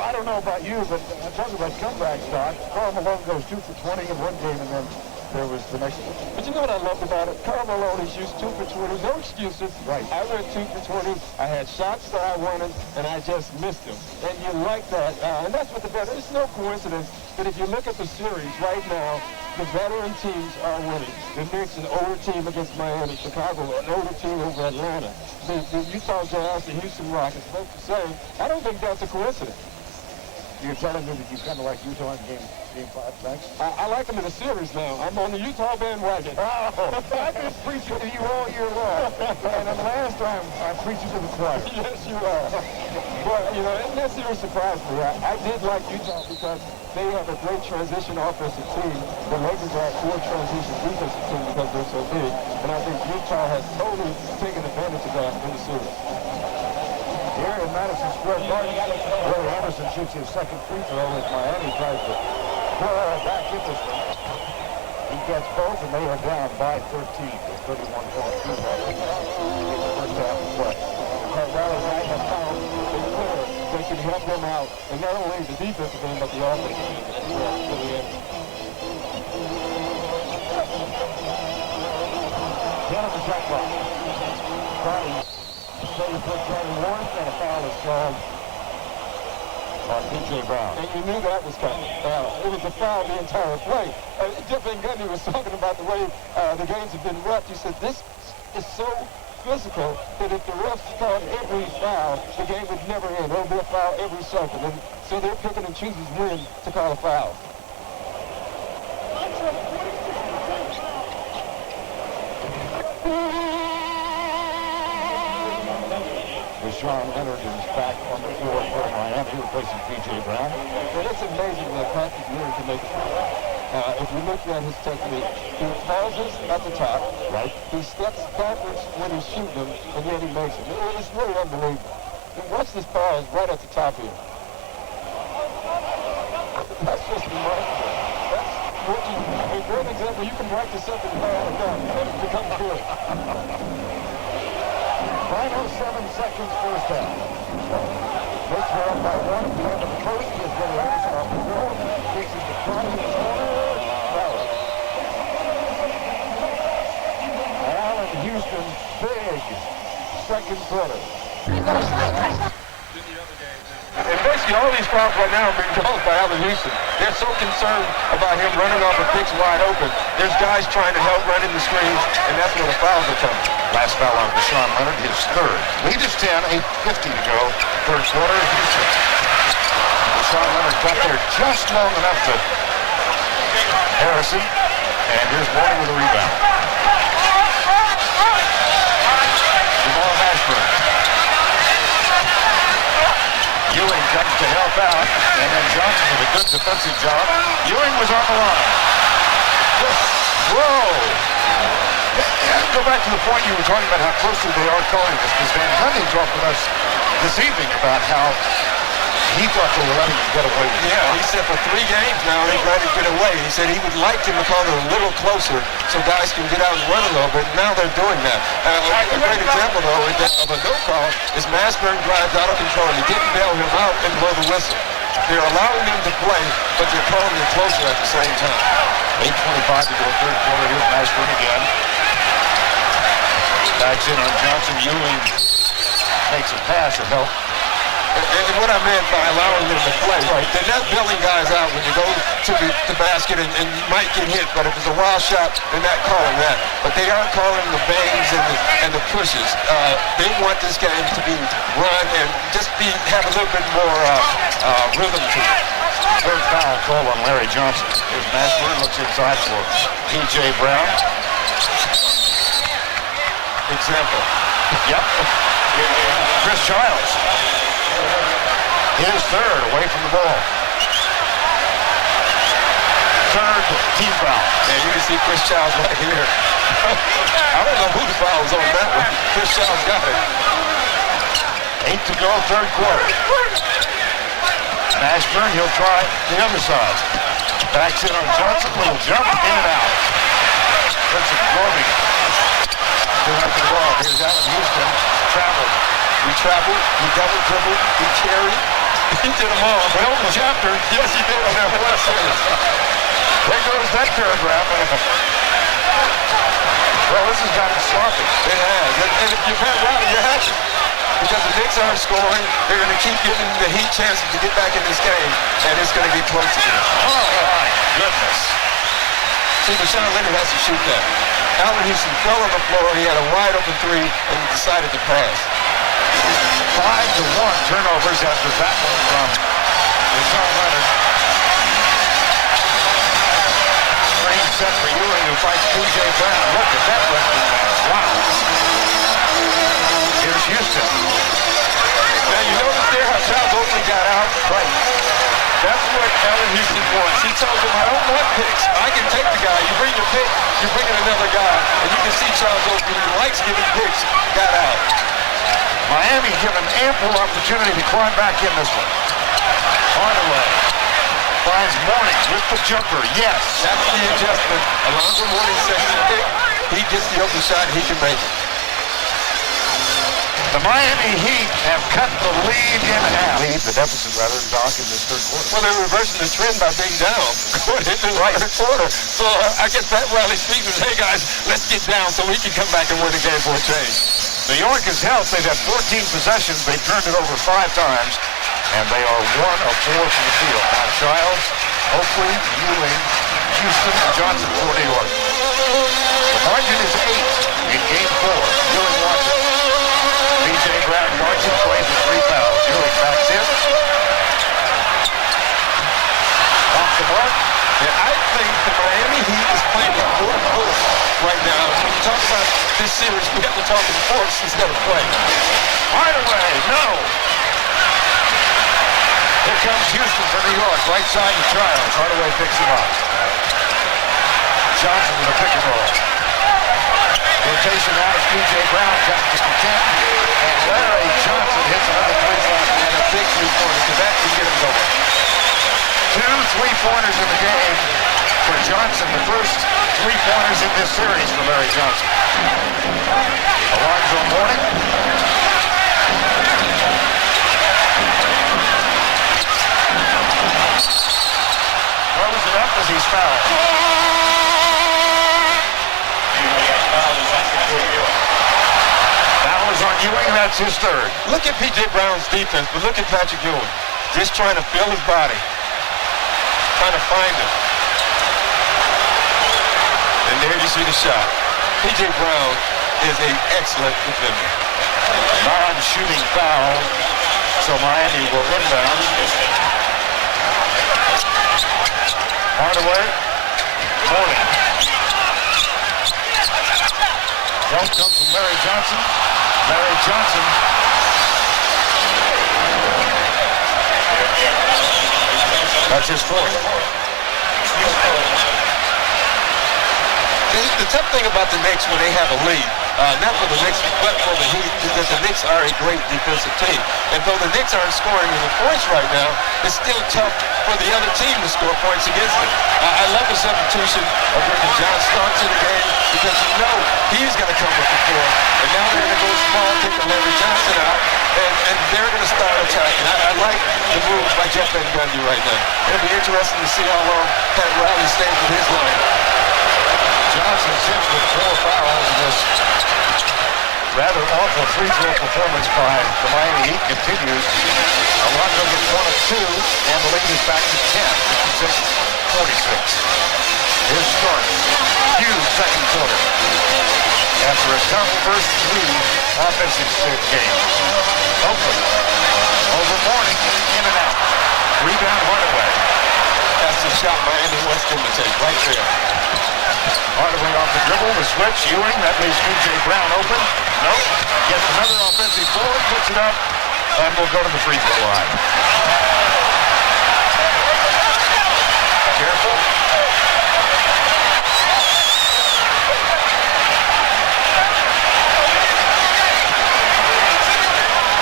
I don't know about you, but I'm talking about comeback stock. Karl Malone goes 2 for 20 in one game, and then there was the next one. But you know what I loved about it? Karl Malone is used 2 for 20. No excuses. Right. I went 2 for 20. I had shots that I wanted, and I just missed them. And you like that. And that's what the better. It's no coincidence that if you look at the series right now, the veteran teams are winning. The Knicks, an older team against Miami. Chicago, an older team over Atlanta. The Utah Jazz, the Houston Rockets, both the same. I don't think that's a coincidence. You're telling me that you kind of like Utah in game 5, thanks? I like them in the series now. I'm on the Utah bandwagon. Oh, I've been preaching to you all year long. And the last time, I'm preaching to the choir. Yes, you are. But, you know, that series surprised me. I did like Utah because they have a great transition offensive team. The Lakers are a poor transition defensive team because they're so big. And I think Utah has totally taken advantage of that in the series. Here in Madison Square Garden, Willie Anderson shoots his second free throw as Miami tries to pull back into this one. He gets both, and they are down by 13 with 31 points. In the first half of play. Rally right have found a clear. They can help them out, and not only the defensive end, but the offensive end as well. Down at the shot clock. Starting for Charlie Warren, and a foul is called on P.J. Brown. And you knew that was coming. It was a foul the entire play. Jeff Van Gundy was talking about the way the games have been roughed. He said this is so physical that if the refs called every foul, the game would never end. There would be a foul every second. And so they're picking and choosing when to call a foul. Rashawn Leonard is back on the floor for Miami, replacing P.J. Brown. Well, it's amazing that Patrick Ewing can make a foul. If you look at his technique, he pauses at the top, Right. he steps backwards when he's shooting them, and then he makes them. It's really unbelievable. Watch this pause right at the top here. That's just remarkable. That's what you, a great example. You can practice something all the time. It becomes good. Final 7 seconds first half. Knicks were up by 1 at the end of the first. Here's Billy Anderson off the floor. Fixes the front of his corner. Allen Houston, big second quarter. And basically all these fouls right now are being called by Allen Houston. They're so concerned about him running off a picks wide open. There's guys trying to help run in the screens, and that's where the fouls are coming. Last foul on Rashawn Leonard, his third. Lead is 10, 8:50 to go. Third quarter, Houston. Rashawn Leonard got there just long enough to Harrison. And here's Mourning with a rebound. Jamal Mashburn. Ewing comes to help out, and then Johnson with a good defensive job. Ewing was on the line. Whoa! Go back to the point you were talking about how closely they are calling this, because Van Gundy talked with us this evening about how he thought they were letting him get away with it. Yeah, he said for 3 games now he's ready to get away. He said he would like them to call it a little closer so guys can get out and run a little bit. Now they're doing that. A great example, though, of a no call is Mashburn drives out of control. He didn't bail him out and blow the whistle. They're allowing him to play, but they're calling him closer at the same time. 8:25 to go third quarter. Here's Mashburn again. Backs in on Johnson. Ewing makes a pass to help. And what I meant by allowing them to play, right, they're not bailing guys out when you go to the basket and you might get hit, but if it's a wild shot, they're not calling that. But they are calling the bangs and the pushes. They want this game to be run and just have a little bit more rhythm to it. Third foul call on Larry Johnson. Here's Mashburn, looks inside for P.J. Brown. Example. Yep. Chris Childs. His third, away from the ball. Third team foul. And you can see Chris Childs right here. I don't know who the foul was on that one. Chris Childs got it. 8 to go, third quarter. Mashburn, he'll try the other side. Backs in on Johnson, little jump, in and out. That's a Gorby. Still up the ball. Here's Allen Houston. Traveled. He traveled, he double dribbled, he carried. He did them all. Well, the chapter. Yes, he did on that one series. There goes that paragraph. Well, this has gotten sloppy. It has. And if you've had Riley, you're happy. Because the Knicks aren't scoring, they're going to keep giving the Heat chances to get back in this game, and it's going to get close again. Oh, my goodness. See, Rashawn Leonard has to shoot that. Allen Houston fell on the floor, he had a wide open three, and he decided to pass. 5-1 turnovers after that one from Rashawn Leonard. Screen set for Ewing, who fights P.J. Brown. Look at that wrestling match. Wow. Here's Houston. Now, you notice there how Charles Oakley got out? Right. That's what Allen Houston wants. He tells him, I don't want picks. I can take the guy. You bring your pick, you bring in another guy. And you can see Charles Oakley, who likes giving picks, got out. Miami given ample opportunity to climb back in this one. Hardaway finds Mourning with the jumper. Yes. That's the adjustment. Alonzo Mourning says he gets the open shot, he can make it. The Miami Heat have cut the lead in half. The deficit, rather, Doc, in this third quarter. Well, they're reversing the trend by being down going into the third quarter. So I guess Pat Riley speaks and says, hey, guys, let's get down so we can come back and win the game for a change. New York is held. They've had 14 possessions. They've turned it over 5 times, and they are 1 of 4 from the field. Now, Childs, Oakley, Ewing, Houston, and Johnson for New York. The margin is 8 in Game 4. Ewing wants it. P.J. Brown, Johnson plays with 3 fouls. Ewing backs in. Off the mark. And I think the Miami Heat is playing with more push right now. When you talk about this series, we have to talk in force instead of play. Hardaway, no. Here comes Houston for New York. Right side to Childs. Hardaway picks him up. Johnson with a pick and roll. Rotation out of P.J. Brown. Comes to 10. And Larry Johnson hits another three-point and a big three-pointer. Quebec can get him going. 2 3-pointers in the game for Johnson. The first 3-pointers in this series for Larry Johnson. Alonzo Mourning. Throws it up as he's fouled. Foul is on Ewing. That's his third. Look at P.J. Brown's defense, but look at Patrick Ewing. Just trying to feel his body. Trying to find him. And there you see the shot. P.J. Brown is an excellent defender. Non-shooting foul, so Miami will inbound. Hardaway, Mourning. Help comes from Larry Johnson. Larry Johnson. That's his fourth. The tough thing about the Knicks when they have a lead, not for the Knicks, but for the Heat, is that the Knicks are a great defensive team. And though the Knicks aren't scoring any points right now, it's still tough for the other team to score points against them. I love the substitution of bringing John Starks in the game because you know he's going to come with the fourth. And now they're going to go small, taking Larry Johnson out, and they're going to start attacking. I like the move by Jeff Van Gundy right now. It'll be interesting to see how long Pat Riley stays with his line. Johnson sits with 4 fouls in this rather awful free throw performance by the Miami Heat continues. Alonzo gets 1 of 2, and the lead is back to 10, 56-46. Here's Starks. Huge second quarter. After a tough first 3 offensive game. Open. Over Mourning. In and out. Rebound Hardaway. That's the shot Miami wants them to take right there. Hardaway off the dribble, the switch, Ewing, that leaves P.J. Brown open. Nope. Gets another offensive board, puts it up, and we'll go to the free throw line. Careful.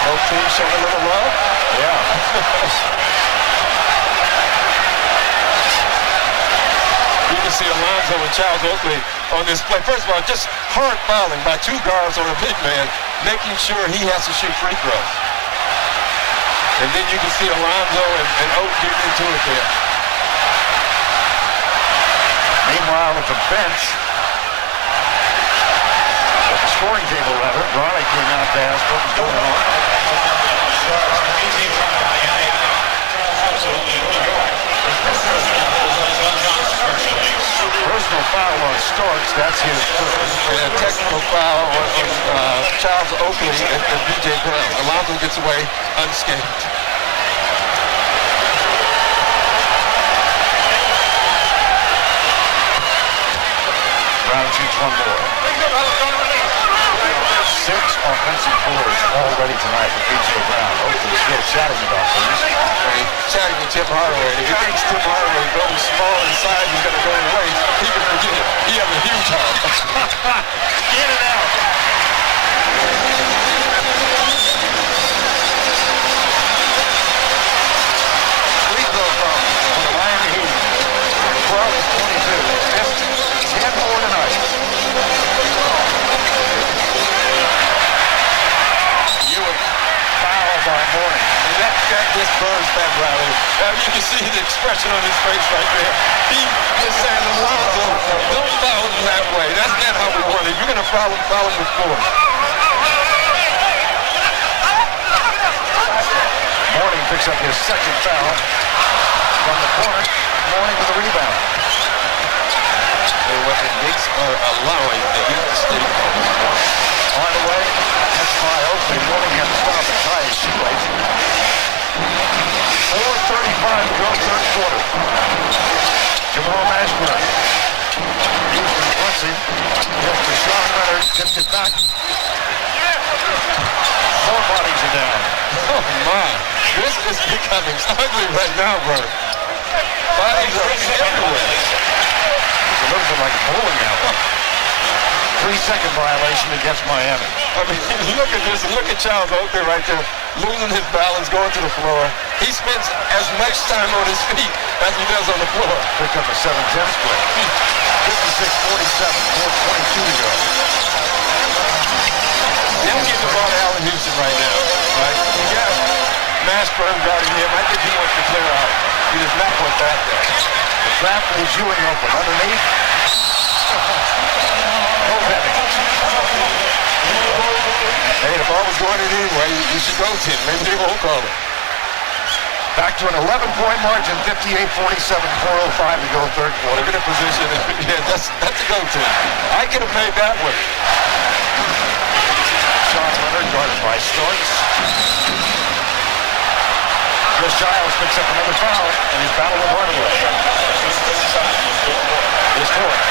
Both teams showing a little love. Yeah. You can see Alonzo and Charles Oakley on this play. First of all, just hard fouling by 2 guards on a big man, making sure he has to shoot free throws. And then you can see Alonzo and Oak getting into it there. Meanwhile, at the bench, at the scoring table rather, Ronnie came out to ask what was going on. Personal foul on Starks, that's his first. And a technical foul on Charles Oakley and P.J. Brown. Alonzo gets away unscathed. Brown shoots 1 more. 6 offensive boards already tonight for P.J. Brown. Oakley still chatting about things. Chatting with Tim Hardaway. If he thinks Tim Hardaway goes small inside, he's going to go away. He can forget it. He has a huge arm. In and out. Free throw from the Miami Heat. 12-22. 10 more tonight. Ewing, foul by Mourning. And that just burns Pat Riley. You can see the expression on his face right there. He is saying, Alonzo, don't foul him that way. That's not how we want it. You're going to foul him with force. Mourning picks up his second foul from the corner. Mourning with a rebound. And what the Knicks are allowing the Heat to stay. Hardaway, that's by Oakley. Mourning had to stop and tie his shoelace. 4:35 to go, third quarter. Jamal Mashburn. Houston fronts him. tipped it back. Four bodies are down. Oh, my. This is becoming ugly right now, bro. Bodies are everywhere. It's a little bit like a bowling alley. 3-second violation against Miami. I mean, look at this. Look at Charles Oakley right there, losing his balance, going to the floor. He spends as much time on his feet as he does on the floor. Picked up a 7-10 split. 56-47, 4:22 to go. They don't get the ball to Allen Houston right now. Right? You got Mashburn guarding him. I think he wants to clear out. He does not want that there. The trap leaves Ewing open. Underneath. Hey, the ball was going in anyway. You should go to him. Maybe they won't call it. Back to an 11-point margin, 58-47, 4:05 to go third quarter. Look at the position. Yeah, that's a go-to. I could have made that one. Sean Leonard guarded by Starks. Chris Giles picks up another foul, and he's battling with Hardaway. His fourth.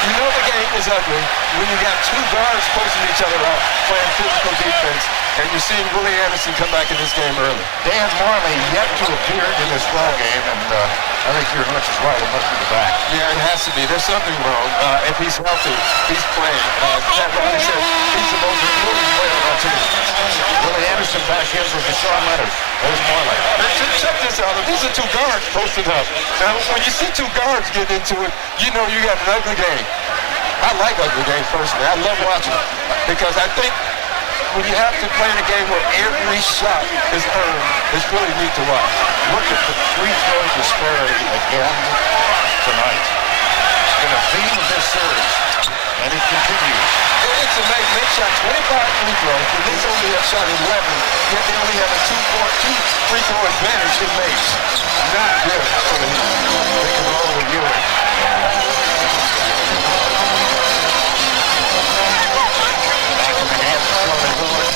You know the game is ugly when you got two guards posting each other out, playing physical defense, and you're seeing Willie Anderson come back in this game early. Dan Marley yet to appear in this ball game, and I think your hunch is right. It must be the back. Yeah, it has to be. There's something wrong. If he's healthy, he's playing. Pat Riley said he's the most important player on our team. Willie Anderson back in for Deshaun Leonard. There's Marley. Check this out. These are two guards posted up. Now, when you see two guards get into it, you know you got an ugly game. I like ugly games personally. I love watching them because I think when you have to play in a game where every shot is earned, it's really neat to watch. Look at the free throw disparity again tonight. It's been a theme of this series, and it continues. It's amazing. They shot 25 free throws. The Knicks only have shot 11, yet they only have a two free throw advantage in makes. Not good for the Heat. They can roll with Ewing. Back in the hands of Charlie Lillard.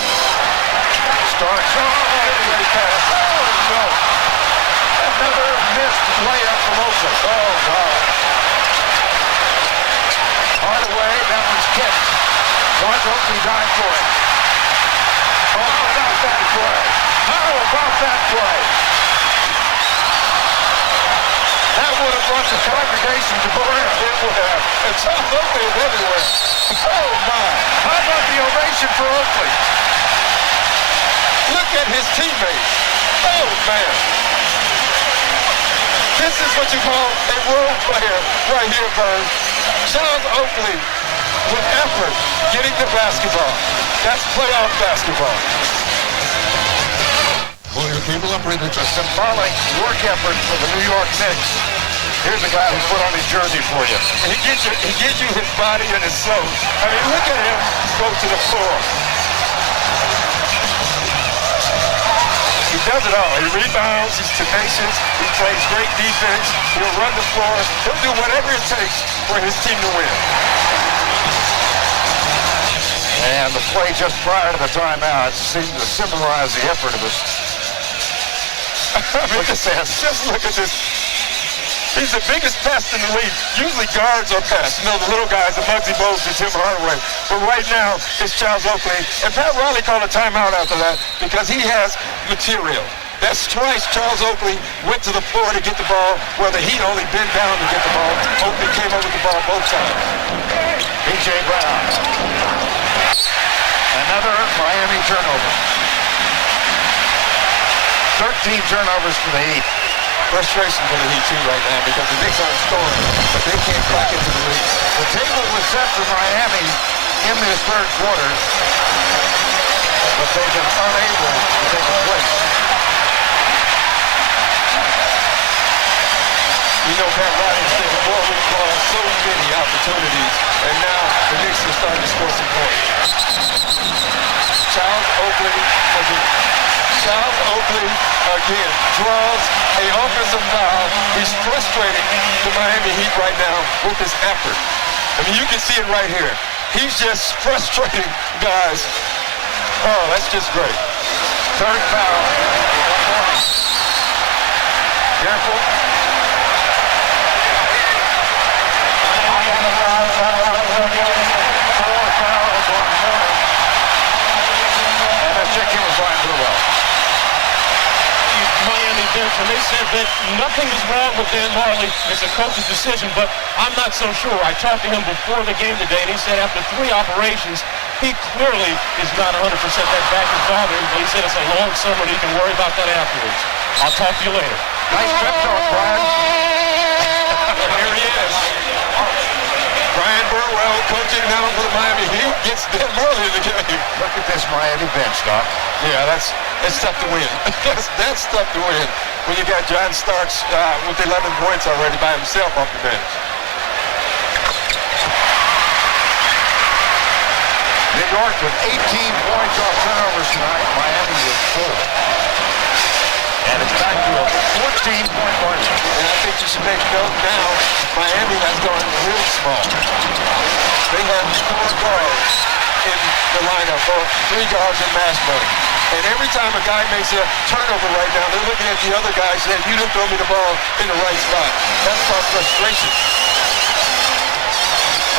Starks. Everybody pass. Oh, no. Another missed layup from Oakley. Oh, wow. Hardaway, that one's kicked. Watch Oakley dive for it. How about that play? How about that play? That would have brought the congregation to Boran. It would have. And Charles Oakley is everywhere. Oh, my. How about the ovation for Oakley? Look at his teammates. Oh, man. This is what you call a role player right here, Bird. Charles Oakley, with effort, getting the basketball. That's playoff basketball. Pull your people up with a symbolic work effort for the New York Knicks. Here's a guy who put on his jersey for you. He gives you his body and his soul. I mean, look at him go to the floor. He does it all. He rebounds, he's tenacious, he plays great defense, he'll run the floor, he'll do whatever it takes for his team to win. And the play just prior to the timeout seemed to symbolize the effort of his. Look at this. Just look at this. He's the biggest pest in the league. Usually guards are pests. You know, the little guys, the Muggsy Bogues and Tim Hardaway. But right now, it's Charles Oakley. And Pat Riley called a timeout after that because he has material. That's twice Charles Oakley went to the floor to get the ball, where the Heat only bent down to get the ball. Oakley came over the ball both times. P.J. Brown. Another Miami turnover. 13 turnovers for the Heat. Frustration for the Heat, too, right now, because the Knicks aren't scoring, but they can't crack into the lead. The table was set for Miami in this third quarter, but they've been unable to take a place. You know, Pat Riley said before we lost so many opportunities, and now the Knicks are starting to score some points. Charles Oakley again draws an offensive foul. He's frustrating the Miami Heat right now with his effort. I mean, you can see it right here. He's just frustrating guys. Oh, that's just great. Third foul. Careful. Fourth. experience, and they said that nothing is wrong with Dan Marley. It's a coach's decision, but I'm not so sure. I talked to him before the game today, and he said after 3 operations, he clearly is not 100% that back is bothering, but he said it's a long summer and he can worry about that afterwards. I'll talk to you later. Nice pep talk, Brian. Here he is. Brian Burwell coaching now for the Miami Heat gets Dan Marley in the game. Look at this Miami bench, Doc. Yeah, that's tough to win. that's tough to win when you got John Starks with 11 points already by himself off the bench. New York with 18 points off turnovers tonight. Miami with 4. And it's back to a 14-point margin. And I think you should make note now, Miami has gone real small. They have 4 guards in the lineup, or 3 guards in Mashburn. And every time a guy makes a turnover right now, they're looking at the other guy saying, you didn't throw me the ball in the right spot. That's called frustration.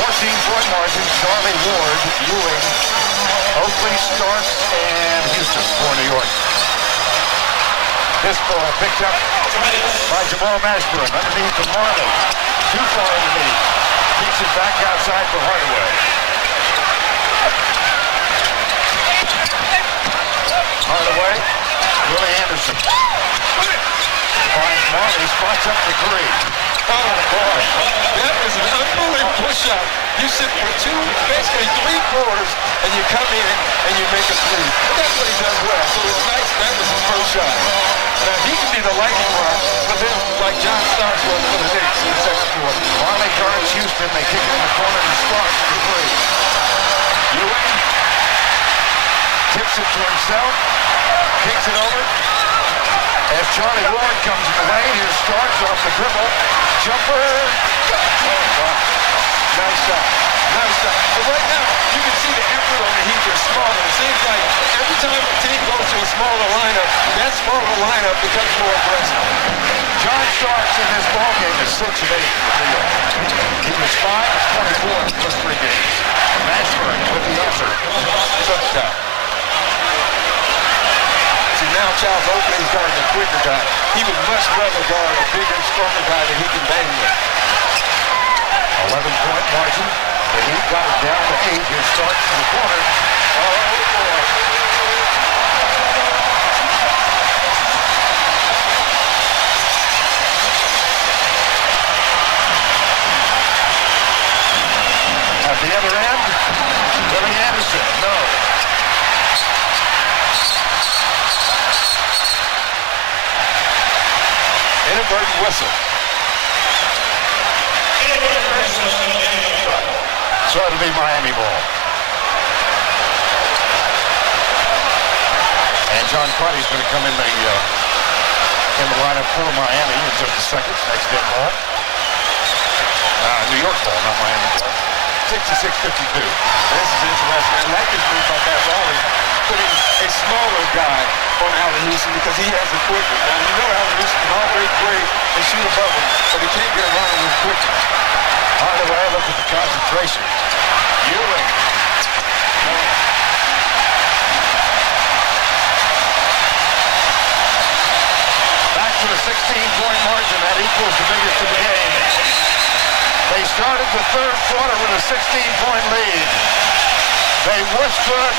14-point margin, Charlie Ward, Ewing, Oakley, Starks, and Houston for New York. This ball picked up by Jamal Mashburn underneath to Marley. Too far in the lead. Kicks it back outside for Hardaway. Hardaway, Willie Anderson. Finds Marley, spots up the 3. Oh, boy. That was an unbelievable push-up. You sit for basically 3 quarters, and you come in and you make a 3. That's what he does well. So it's nice. That was his first shot. Now, he could be the lightning rod, but then like John Starks was for the Knicks in the second quarter. Marley guards Houston. They kick it in the corner and Starks for 3. Ewing tips it to himself. Kicks it over. As Charlie Ward comes in the lane, here's Starks off the dribble. Jumper. Oh, God. Nice shot. Nice shot. But right now, you can see the effort on the Heat. They're smaller. It seems like every time a team goes to a smaller lineup, that smaller lineup becomes more aggressive. John Starks in this ballgame is 6 of 8 for New York. He was 5 of 24 in the first 3 games. Mashburn with the answer. Tough shot. See, now Charles Oakley's guarding a quicker guy. He would much rather guard a bigger, stronger guy that he can bang with. 11-point margin. The Heat got it down to 8. Here Starks in the corner. Oh, boy. At the other end, Willie Anderson. No. Inadvertent whistle. So it'll be Miami ball. And John Crotty's going to come in the lineup for Miami in just a second. Next game ball. New York ball, not Miami ball. 66-52. This is interesting. I like this move by Pat Riley, putting a smaller guy on Allen Houston because he has the quickness. Now, you know Allen Houston can always break and shoot above him, but he can't get around with quickness. Hardaway, look at the concentration. Ewing. Back to a 16-point margin. That equals the biggest of the game. They started the 3rd quarter with a 16-point lead. They withstood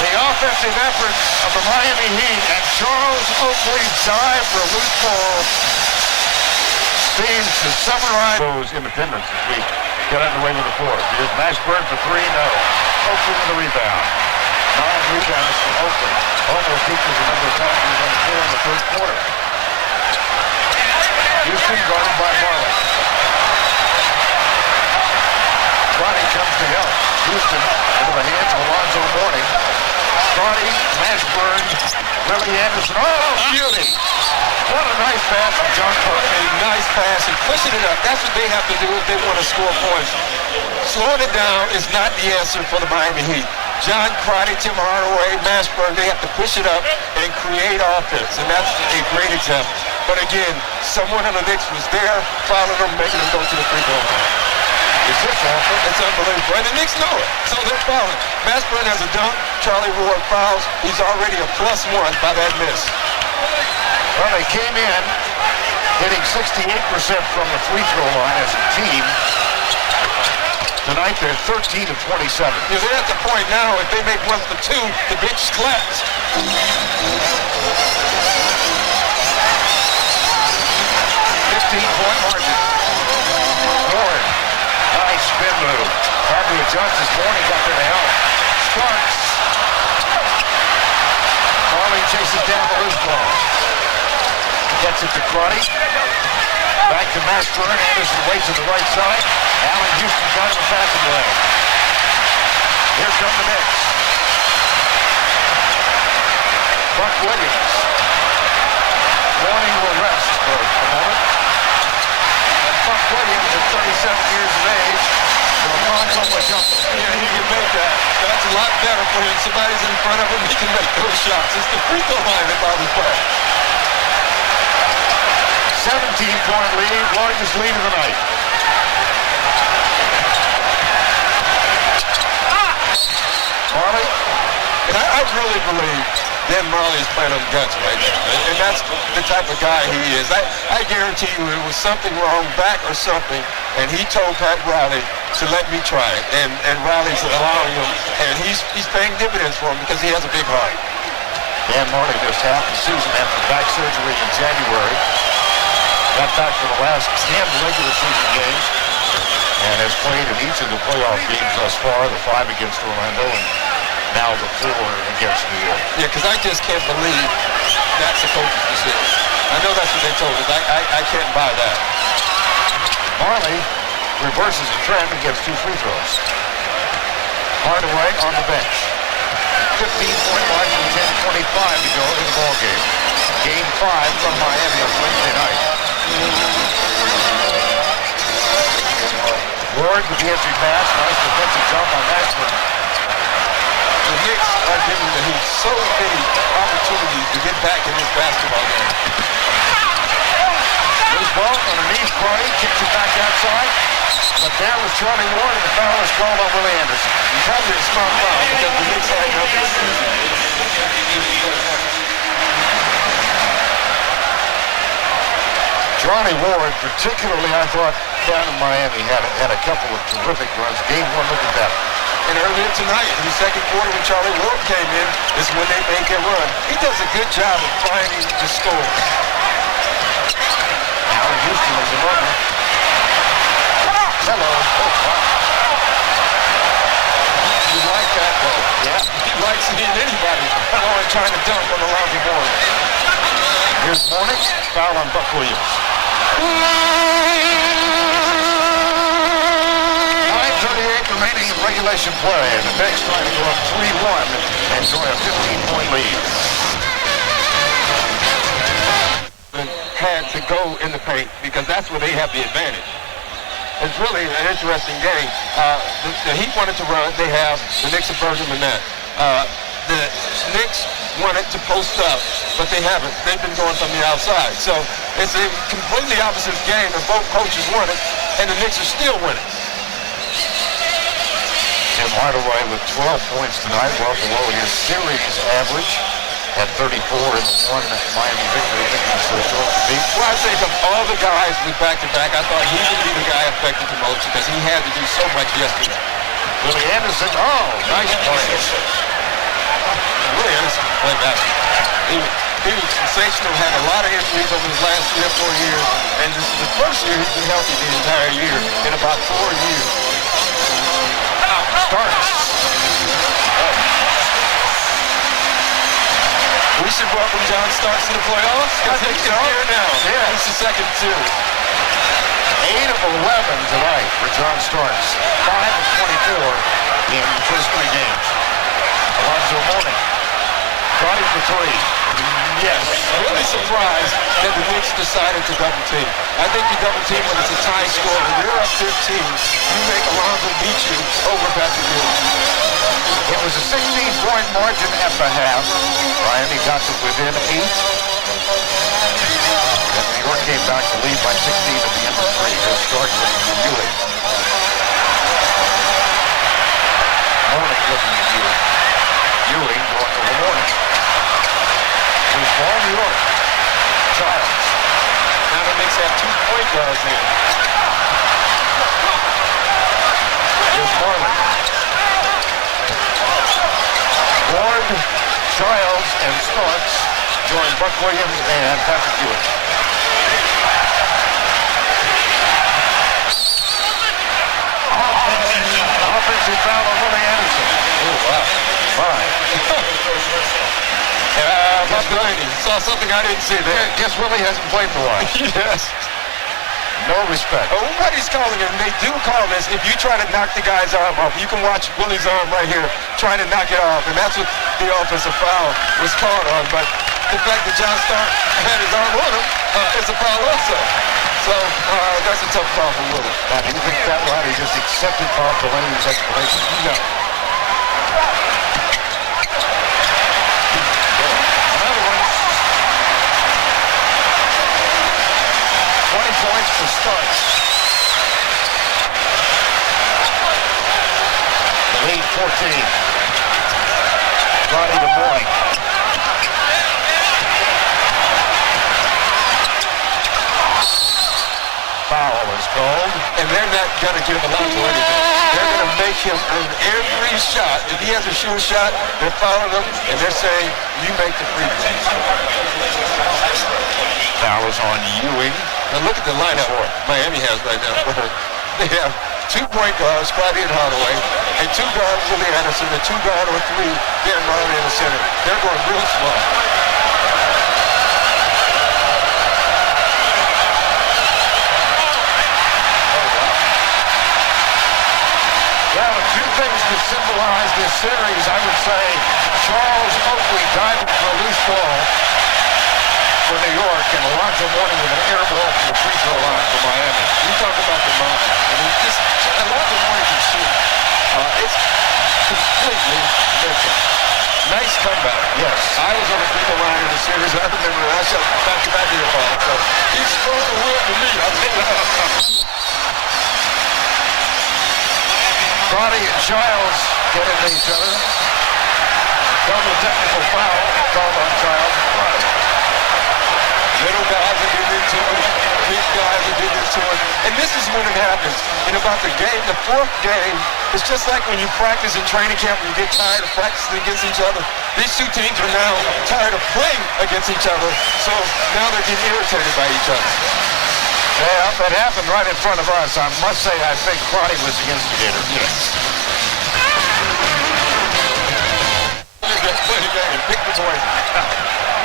the offensive efforts of the Miami Heat, and Charles Oakley's dive for a loose ball seems to summarize those independents as we get underway with the 4th. Here's Mashburn for 3, no. Oakley with the rebound. 9 rebounds from Oakley. Almost equals the number of times he was on the floor in the 3rd quarter. Houston guarded by Marley. Ronnie comes to help. Houston into the hands of Alonzo Mourning. Scotty, Mashburn, Willie Anderson. Oh, beauty! What a nice pass from John Clark. A nice pass and pushing it up. That's what they have to do if they want to score points. Slowing it down is not the answer for the Miami Heat. John Crotty, Tim Hardaway, Mashburn, they have to push it up and create offense, and that's a great example. But again, someone on the Knicks was there, following them, making them go to the free throw line. Is this awful? It's unbelievable. And the Knicks know it, so they're fouling. Mashburn has a dunk. Charlie Ward fouls. He's already a +1 by that miss. Well, they came in hitting 68% from the free throw line as a team. Tonight they're 13 of 27. Yeah, they're at the point now, if they make one for two, the bench is collapsed. 15-point margin. Ward, nice spin move. Had to adjust this morning, got there to help. Starks. Marley chases down the loose ball. Gets it to Crotty. Back to Mashburn. Anderson waits to the right side. Allen Houston got him a passing lane. Here come the Knicks. Buck Williams. Mourning will rest for a moment. And Buck Williams at 37 years of age will not come with jumper. Yeah, he can make that. That's a lot better for him. Somebody's in front of him, he can make those shots. It's the free throw line that bothers Buck. 17-point lead, largest lead of the night. Marley? And I really believe Dan Marley is playing on guts right now. And that's the type of guy he is. I guarantee you it was something wrong back or something, and he told Pat Riley to let me try it. And Riley's allowing him, and he's paying dividends for him because he has a big heart. Dan Marley missed half the season after back surgery in January. Got back for the last 10 regular season games and has played in each of the playoff games thus far, the 5 against Orlando and now the 4 against New York. Yeah, because I just can't believe that's a coach's decision. I know that's what they told us. I can't buy that. Marley reverses the trend and gets 2 free throws. Hardaway on the bench. 15-point margin, 10:25 to go in the ballgame. Game 5 from Miami on Wednesday night. Ward with the entry pass. Nice defensive jump on Mashburn. The Knicks are giving the Heat so many opportunities to get back in this basketball game. Loose ball underneath Crotty, kicks it back outside. But there was Charlie Ward, and the foul is called on Willie Anderson. You probably a smart foul because the Knicks had nothing. Charlie Ward, particularly, I thought, down in Miami, had a couple of terrific runs. Game 1, look at that. And earlier tonight, in the second quarter, when Charlie Ward came in, is when they make a run. He does a good job of finding the score. Allen Houston is a runner. Hello. Oh, wow. You like that, though. Yeah. He likes seeing anybody trying to dunk on Alonzo Mourning. Here's Mourning. Foul on Buck Williams. 9:38 remaining in regulation play, and the Knicks trying to go up 3-1 and enjoy a 15-point lead. Had to go in the paint because that's where they have the advantage. It's really an interesting game. The Heat wanted to run. They have. The Knicks have burned them in that. The Knicks wanted to post up, but they haven't. They've been going from the outside. So it's a completely opposite game, and both coaches won it, and the Knicks are still winning. Tim Hardaway with 12 points tonight, well below his series average at 34 in the 1 Miami victory. I think he's so short to beat. Well, I think of all the guys with back-to-back, I thought he would be the guy affected the most because he had to do so much yesterday. Willie Anderson, oh, nice play. Willie Anderson played basketball. He was sensational, had a lot of injuries over his last 3 or 4 years, and this is the first year he's been healthy the entire year in about 4 years. Starks. We should welcome John Starks to the playoffs because he's here now. Yeah. It's the second series. 8 of 11 tonight for John Starks. 5 of 24 in the first 3 games. Alonzo Mourning. Crotty for 3. Yes, really surprised that the Knicks decided to double team. I think you double team when it's a tie score and you're up 15. You make Alonzo beat you over Patrick Ewing. It was a 16-point margin at the half. Miami got to within 8. And New York came back to lead by 16 at the end of 3. Here's Starks looking at Ewing. Mourning looking at Ewing. Ewing going over Mourning. Ball, New York. Giles. Now the Knicks have 2 point guards in. Here's Mourning. Ward, Giles, and Starks join Buck Williams and Patrick Ewing. Offensive foul on Willie Anderson. Oh, wow. Fine. That's good. Saw something I didn't see there. Guess Willie hasn't played in a while. Yes. No respect. Oh, nobody's calling him. They do call this if you try to knock the guy's arm off. You can watch Willie's arm right here trying to knock it off, and that's what the offensive foul was called on. But the fact that John Stark had his arm on him is a foul also. So that's a tough call for Willie. Now, do you think that Riley just accepted Bob Delaney's explanation? No. Another one. 20 points for Starks. The lead 14. Roddy to Mourning. Foul is called. And they're not going to give Alonzo anything. They're going to make him earn every shot. If he has a sure shot, they're fouling him, and they're saying, you make the free throw. Foul is on Ewing. Now look at the lineup Miami has right now. They have 2 point guards, Scotty and Hardaway, and 2 guards, Willie Anderson, and 2 guard or 3, Dan Riley in the center. They're going real small. Well, a few things to symbolize this series, I would say Charles Oakley diving for a loose ball for New York, and Alonzo Mourning with an air ball from the free throw line for Miami. You talk about the mountain. I mean, Alonzo Mourning can shoot. It's completely different. Nice comeback. Yes. I was on the free throw line in the series. I remember I shot back-to-back here ball. So he's sprung the wheel for me. I'll tell you that. Roddy and Giles get into each other. Double technical foul called on Giles. Little guys are getting into it. Big guys are getting into it. And this is when it happens. In about the game, the 4th game, it's just like when you practice in training camp and you get tired of practicing against each other. These 2 teams are now tired of playing against each other. So now they're getting irritated by each other. Yeah, that happened right in front of us. I must say, I think Roddy was the instigator. Yes. Pick the point.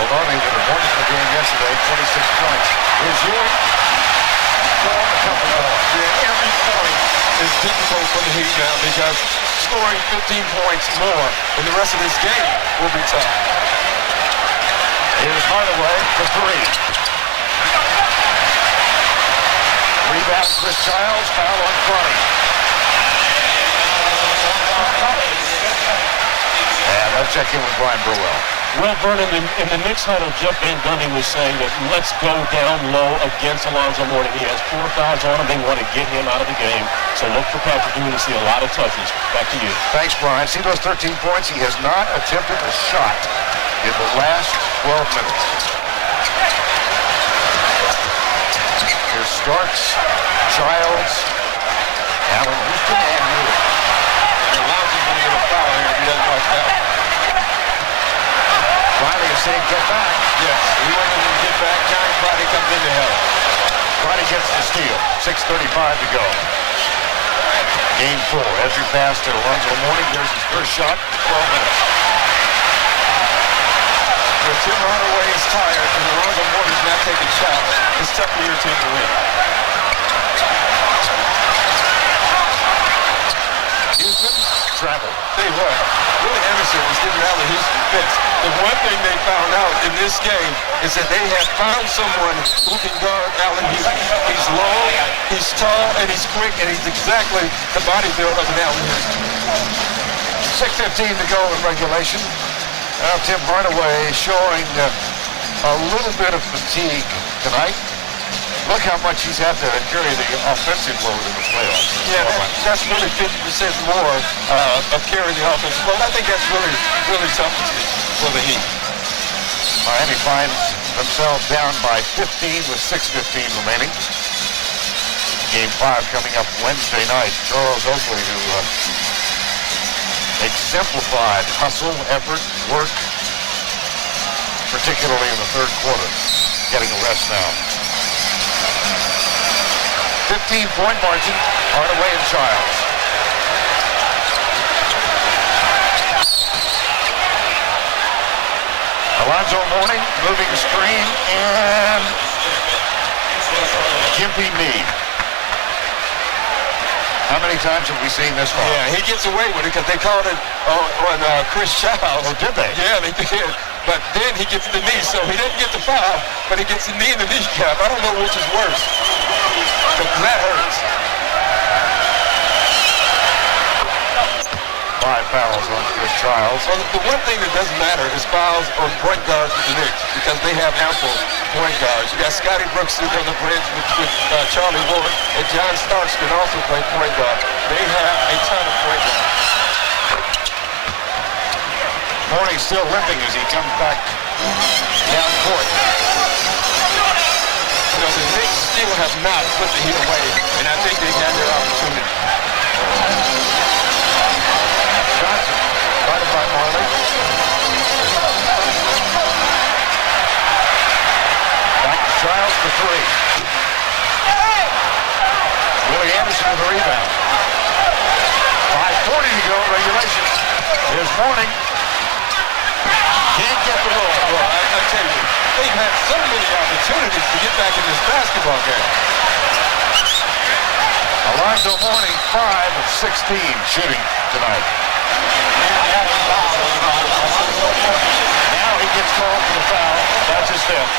Maloney with a wonderful game yesterday, 26 points. Here's Ewing. Yeah, every point is difficult for the Heat now because scoring 15 points more in the rest of this game will be tough. Here's Hardaway for 3. Rebound, Chris Giles, foul on Crotty. And let's check in with Brian Burwell. Well, Vernon, in the Knicks huddle, Jeff Van Gundy was saying that let's go down low against Alonzo Mourning. He has 4 fouls on him. They want to get him out of the game. So look for Patrick Ewing to see a lot of touches. Back to you. Thanks, Brian. See those 13 points? He has not attempted a shot in the last 12 minutes. Here's Starks, Giles, Allen Houston, and Ewing. And Alonzo's going to get a foul here if he doesn't watch that. Riley is saying, get back. Yes, he wants him to get back. Johnny Friday comes in to help. Friday gets the steal. 6:35 to go. Game 4. Ezra pass to Alonzo Mourning. There's his first shot. 12 minutes. When Tim Hardaway is tired and Alonzo Mourning's not taking shots, it's tough for your team to win. Houston, travel. Tell you what, Willie Anderson was giving Allen Houston fits. The one thing they found out in this game is that they have found someone who can guard Allen Houston. He's long, he's tall, and he's quick, and he's exactly the body build of an Allen Houston. 6:15 to go in regulation. Now Tim Hardaway showing a little bit of fatigue tonight. Look how much he's had to carry the offensive load in the playoffs. Yeah, that's really 50% more of carrying the offense. Well, I think that's really tough for the Heat. Miami finds themselves down by 15 with 6:15 remaining. Game 5 coming up Wednesday night. Charles Oakley, who exemplified hustle, effort, work, particularly in the third quarter, getting a rest now. 15-point margin, Hardaway and Childs. Alonzo Mourning, moving screen, and Gimpy knee. How many times have we seen this one? Yeah, he gets away with it because they called it on Chris Childs. Oh, did they? Yeah, they did. But then he gets the knee, so he didn't get the foul, but he gets the knee in the kneecap. I don't know which is worse. But that hurts. 5 fouls on Chris Childs. So the one thing that doesn't matter is fouls on point guards with the Knicks because they have ample point guards. You got Scotty Brooks sitting on the bench with Charlie Ward, and John Starks can also play point guard. They have a ton of point guards. Mourning still limping as he comes back down court. You know, the Knicks still have not put the Heat away, and I think they've had their opportunity. Johnson, guarded by Mourning. Back to Childs for 3. Willie Anderson with a rebound. 5:40 to go, regulation. Here's Mourning. Can't get the roll. Well, I tell you, they've had so many opportunities to get back in this basketball game. Alonzo Mourning, 5 of 16 shooting tonight. Now he gets called for the foul. That's his 5th.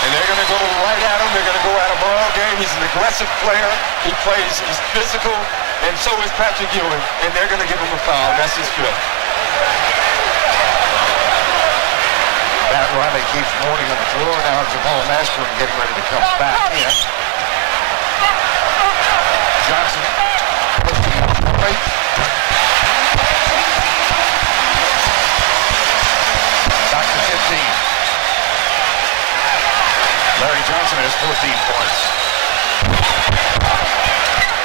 And they're going to go right at him. They're going to go at him all game. He's an aggressive player. He plays, he's physical, and so is Patrick Ewing. And they're going to give him a foul. That's his 5th. Pat Riley keeps Mourning on the floor. Now Jamal Mashburn getting ready to come back in. Johnson pushing up right. Back to 15. Larry Johnson has 14 points.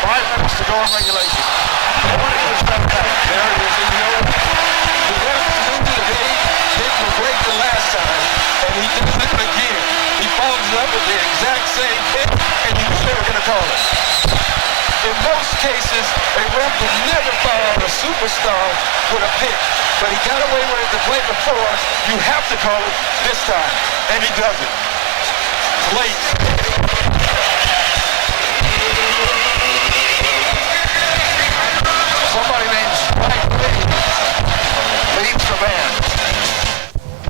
5 minutes to go in regulation. Mourning will step back. There it is. The refs into the game. Hit the break the last time, and he does it again. He follows up with the exact same hit, and you knew they were going to call it. In most cases, a ref would never foul a superstar with a pick, but he got away with it the play before. You have to call it this time, and he does it. Late. Somebody named Spike Lee leads the band.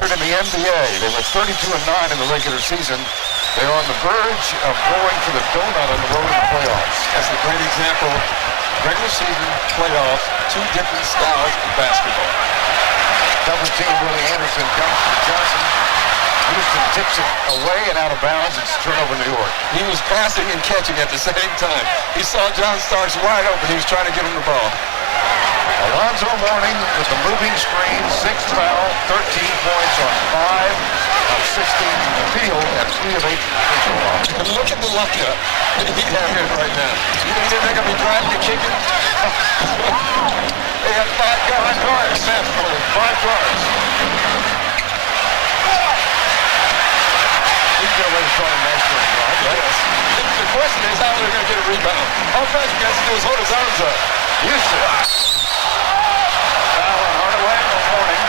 In the NBA, they were 32-9 in the regular season. They're on the verge of going for the donut on the road in the playoffs. That's a great example. Regular season, playoffs, 2 different styles of basketball. Double team, Willie Anderson comes from Johnson. Houston tips it away and out of bounds. It's turnover New York. He was passing and catching at the same time. He saw John Starks wide open. He was trying to get him the ball. Alonzo Mourning with the moving screen, 6th foul, 13 points on 5 of 16 from the field, and 3 of 8 from the free throw line. Look at the lineup that he have here right now. You think they're going to be driving and kicking? They have 5 guards. 5 guards. 5 guards. He's going to let us try to match for a drive, right? Yes. The question is how they're going to get a rebound. All Patrick has to do is hold his arms up. Houston. Foul on Hardaway on Mourning.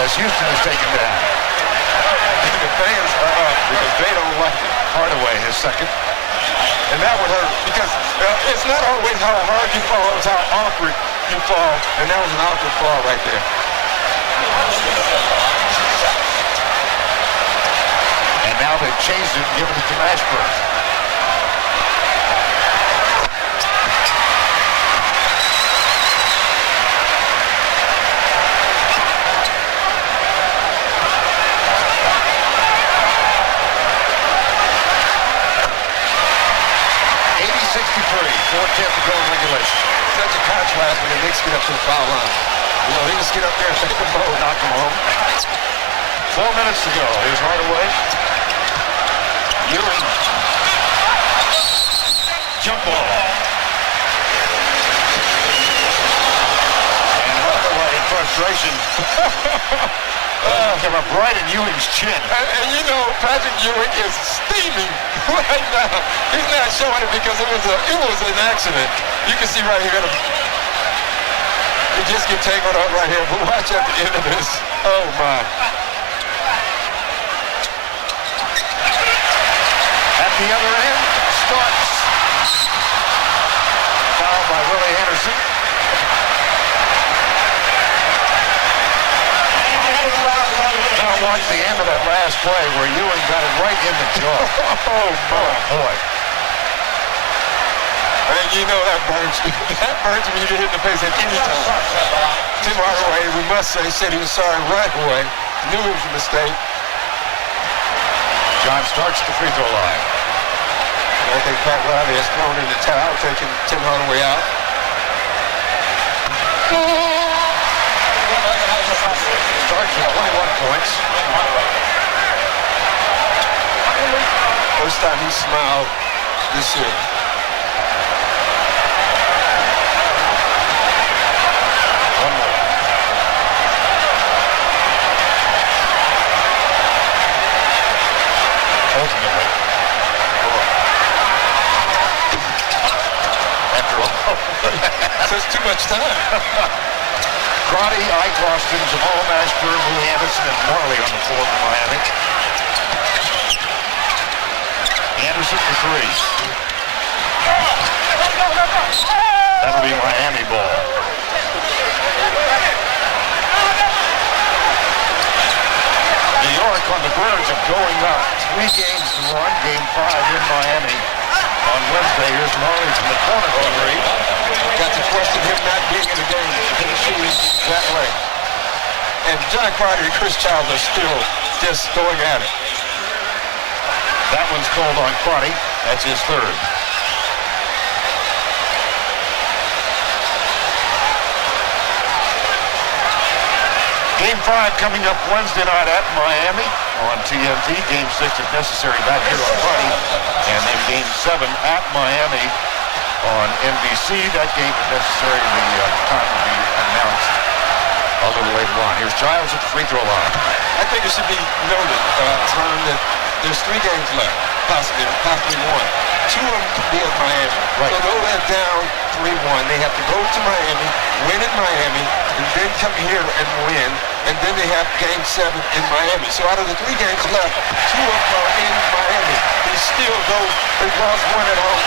As Houston is taken down. The fans are up because they don't like it. Hardaway, his 2nd. And that would hurt because it's not always how hard you fall, it's how awkward you fall. And that was an awkward fall right there. And now they've changed it and given it to Mashburn. Fourth to go in regulation. Such a contrast when the Knicks get up to the foul line. You know, they just get up there and take the ball, knock them home. 4 minutes to go. Here's Hardaway. Ewing. Jump ball. And Hardaway in frustration. Came up right in Ewing's chin. And you know, Patrick Ewing is steaming right now. He's not showing it because it was an accident. You can see right here. He just get tangled up right here. But watch at the end of this. Oh my. At the other end, Starks. Fouled by Willie Anderson. Now watch the end of that last play where Ewing got it right in the jaw. Oh, boy. And you know that burns me. That burns me. You get hit in the face at any time. Tim Hardaway, we must say, said he was sorry right away. Knew it was a mistake. John Starks at the free throw line. And I think Pat Riley has thrown in the towel, taking Tim Hardaway out. Starks with 21 points. First time he smiled this year. One more. Ultimately. After all. So it's too much time. Crotty, Ike Austin, Jamal Mashburn, Willie Anderson, and Marley on the floor for Miami. Anderson for three. That'll be Miami ball. New York on the verge of going up. 3 games to 1. Game 5 in Miami on Wednesday. Here's Marley from the corner for three. Got to question him not being in the game. He shooting that way. And John Crowder and Chris Childs are still just going at it. That one's called on Crotty. That's his third. Game 5 coming up Wednesday night at Miami on TNT. Game 6, if necessary, back here on Friday. And then Game 7 at Miami on NBC. That game, if necessary, the time will be announced a little later on. Here's Giles at the free throw line. I think it should be noted, Tom, that there's 3 games left, possibly 1. 2 of them could be at Miami. Right. So they're down 3-1. They have to go to Miami, win at Miami, and then come here and win. And then they have Game 7 in Miami. So out of the 3 games left, 2 of them are in Miami. They still, though they've lost 1 at home,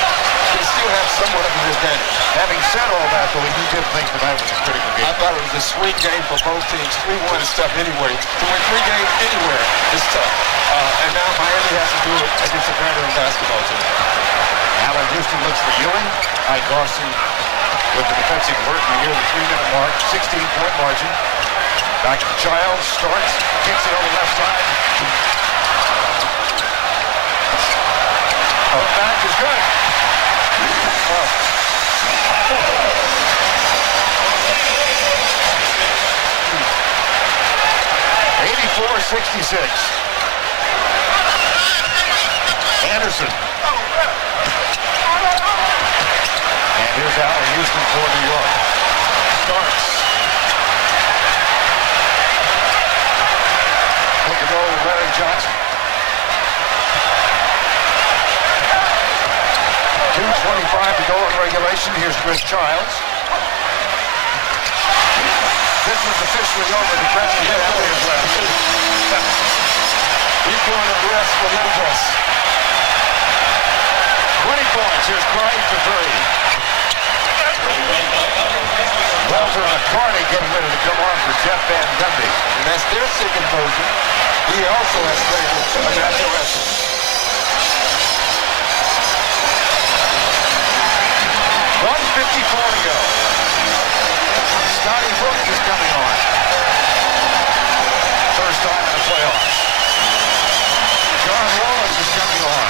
they still have somewhat of an advantage. Having said all that, though, you did think tonight was a critical game. I thought it was a swing game for both teams. 3-1 is tough anyway. To win 3 games anywhere is tough. And now Miami has to do it against a veteran basketball team. Allen Houston looks for Ewing. Ike Austin with the defensive work near the 3-minute mark. 16-point margin. Back to Childs. Starts. Kicks it on the left side. Back is good. 84-66. Anderson. And here's Allen Houston for New York. Starts. Pick and roll with Larry Johnson. 2:25 to go in regulation. Here's Chris Childs. This was officially over. The press is players left. He's doing a rest for Memphis. 20 points. Here's Clyde for 3. Walter McCarty getting ready to come on for Jeff Van Gundy. And that's their second version. He also has played with a natural wrestler. 1:54 to go. Scotty Brooks is coming on. First time in the playoffs. John Wallace is coming on.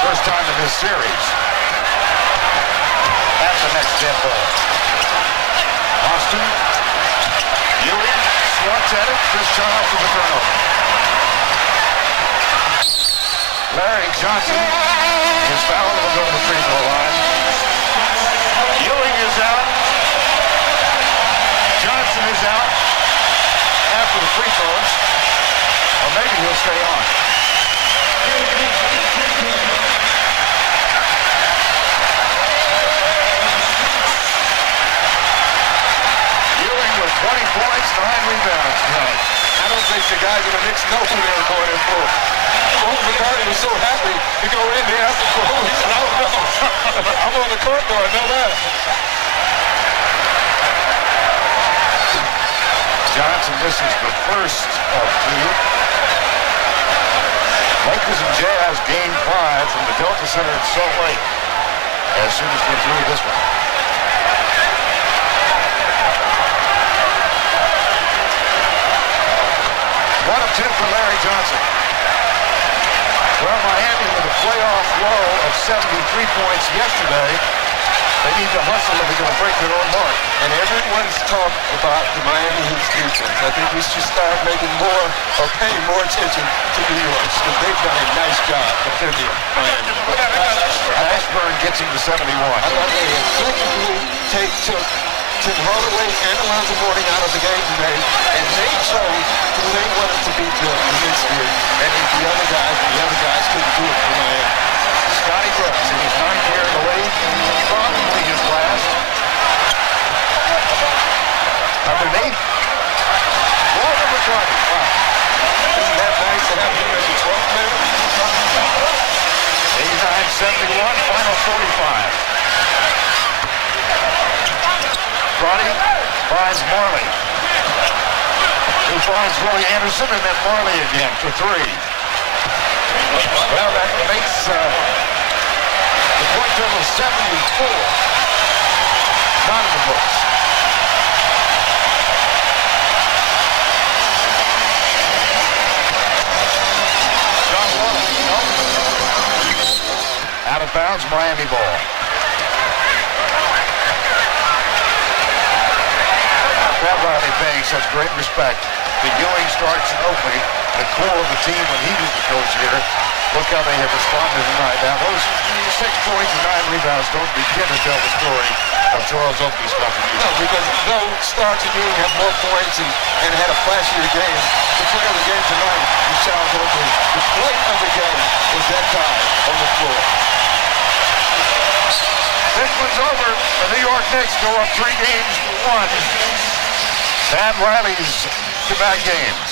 First time in this series. That's the next step ball. Austin. Ewing. Swats at it. Chris Childs with the turnover. Larry Johnson is fouled and will go to the free throw line. Ewing is out. Johnson is out after the free throws. Or maybe he'll stay on. Ewing with 20 points, 9 rebounds tonight. I don't think the guys in the Knicks know who they're going in for. McCarty was so happy to go in there after for who. He said, I don't know. I'm on the court though, I know that. Johnson misses the first of 2. Lakers and Jazz gain 5 from the Delta Center at Salt Lake as soon as we're through this one. 1 of 10 for Larry Johnson. Well, Miami with a playoff low of 73 points yesterday. They need to hustle if they're going to break their own mark. And everyone's talked about the Miami Heat's defense. I think we should start making more or paying more attention to New York because they've done a nice job defending Miami. Ashburn gets him to 71. I thought they effectively took Tim Hardaway and Alonzo Mourning out of the game today, and they chose who they wanted to beat the Knicks did, and the other guys couldn't do it for Miami. Scotty Brooks in his 9th year in the league, probably his last. Underneath, Walter McCarty. Wow. Isn't that nice to have him as a 12th man? 89-71, final 45. Crotty finds Marley, who finds Roy Anderson, and then Marley again for 3. Well, that makes the point total 74. Not in the books. John Wall, no. Out of bounds, Miami ball. Pat Riley paying such great respect to Ewing, Starks, and Oakley, the core of the team when he was the coach here. Look how they have responded tonight. Now, those 6 points and 9 rebounds don't begin to tell the story of Charles Oakley's contribution. No, because though Starks and Ewing have more points and had a flashier game, the player of the game tonight was Charles Oakley. The play of the game was that guy on the floor. This one's over. The New York Knicks go up 3 games to 1. Pat Riley's back-to-back games.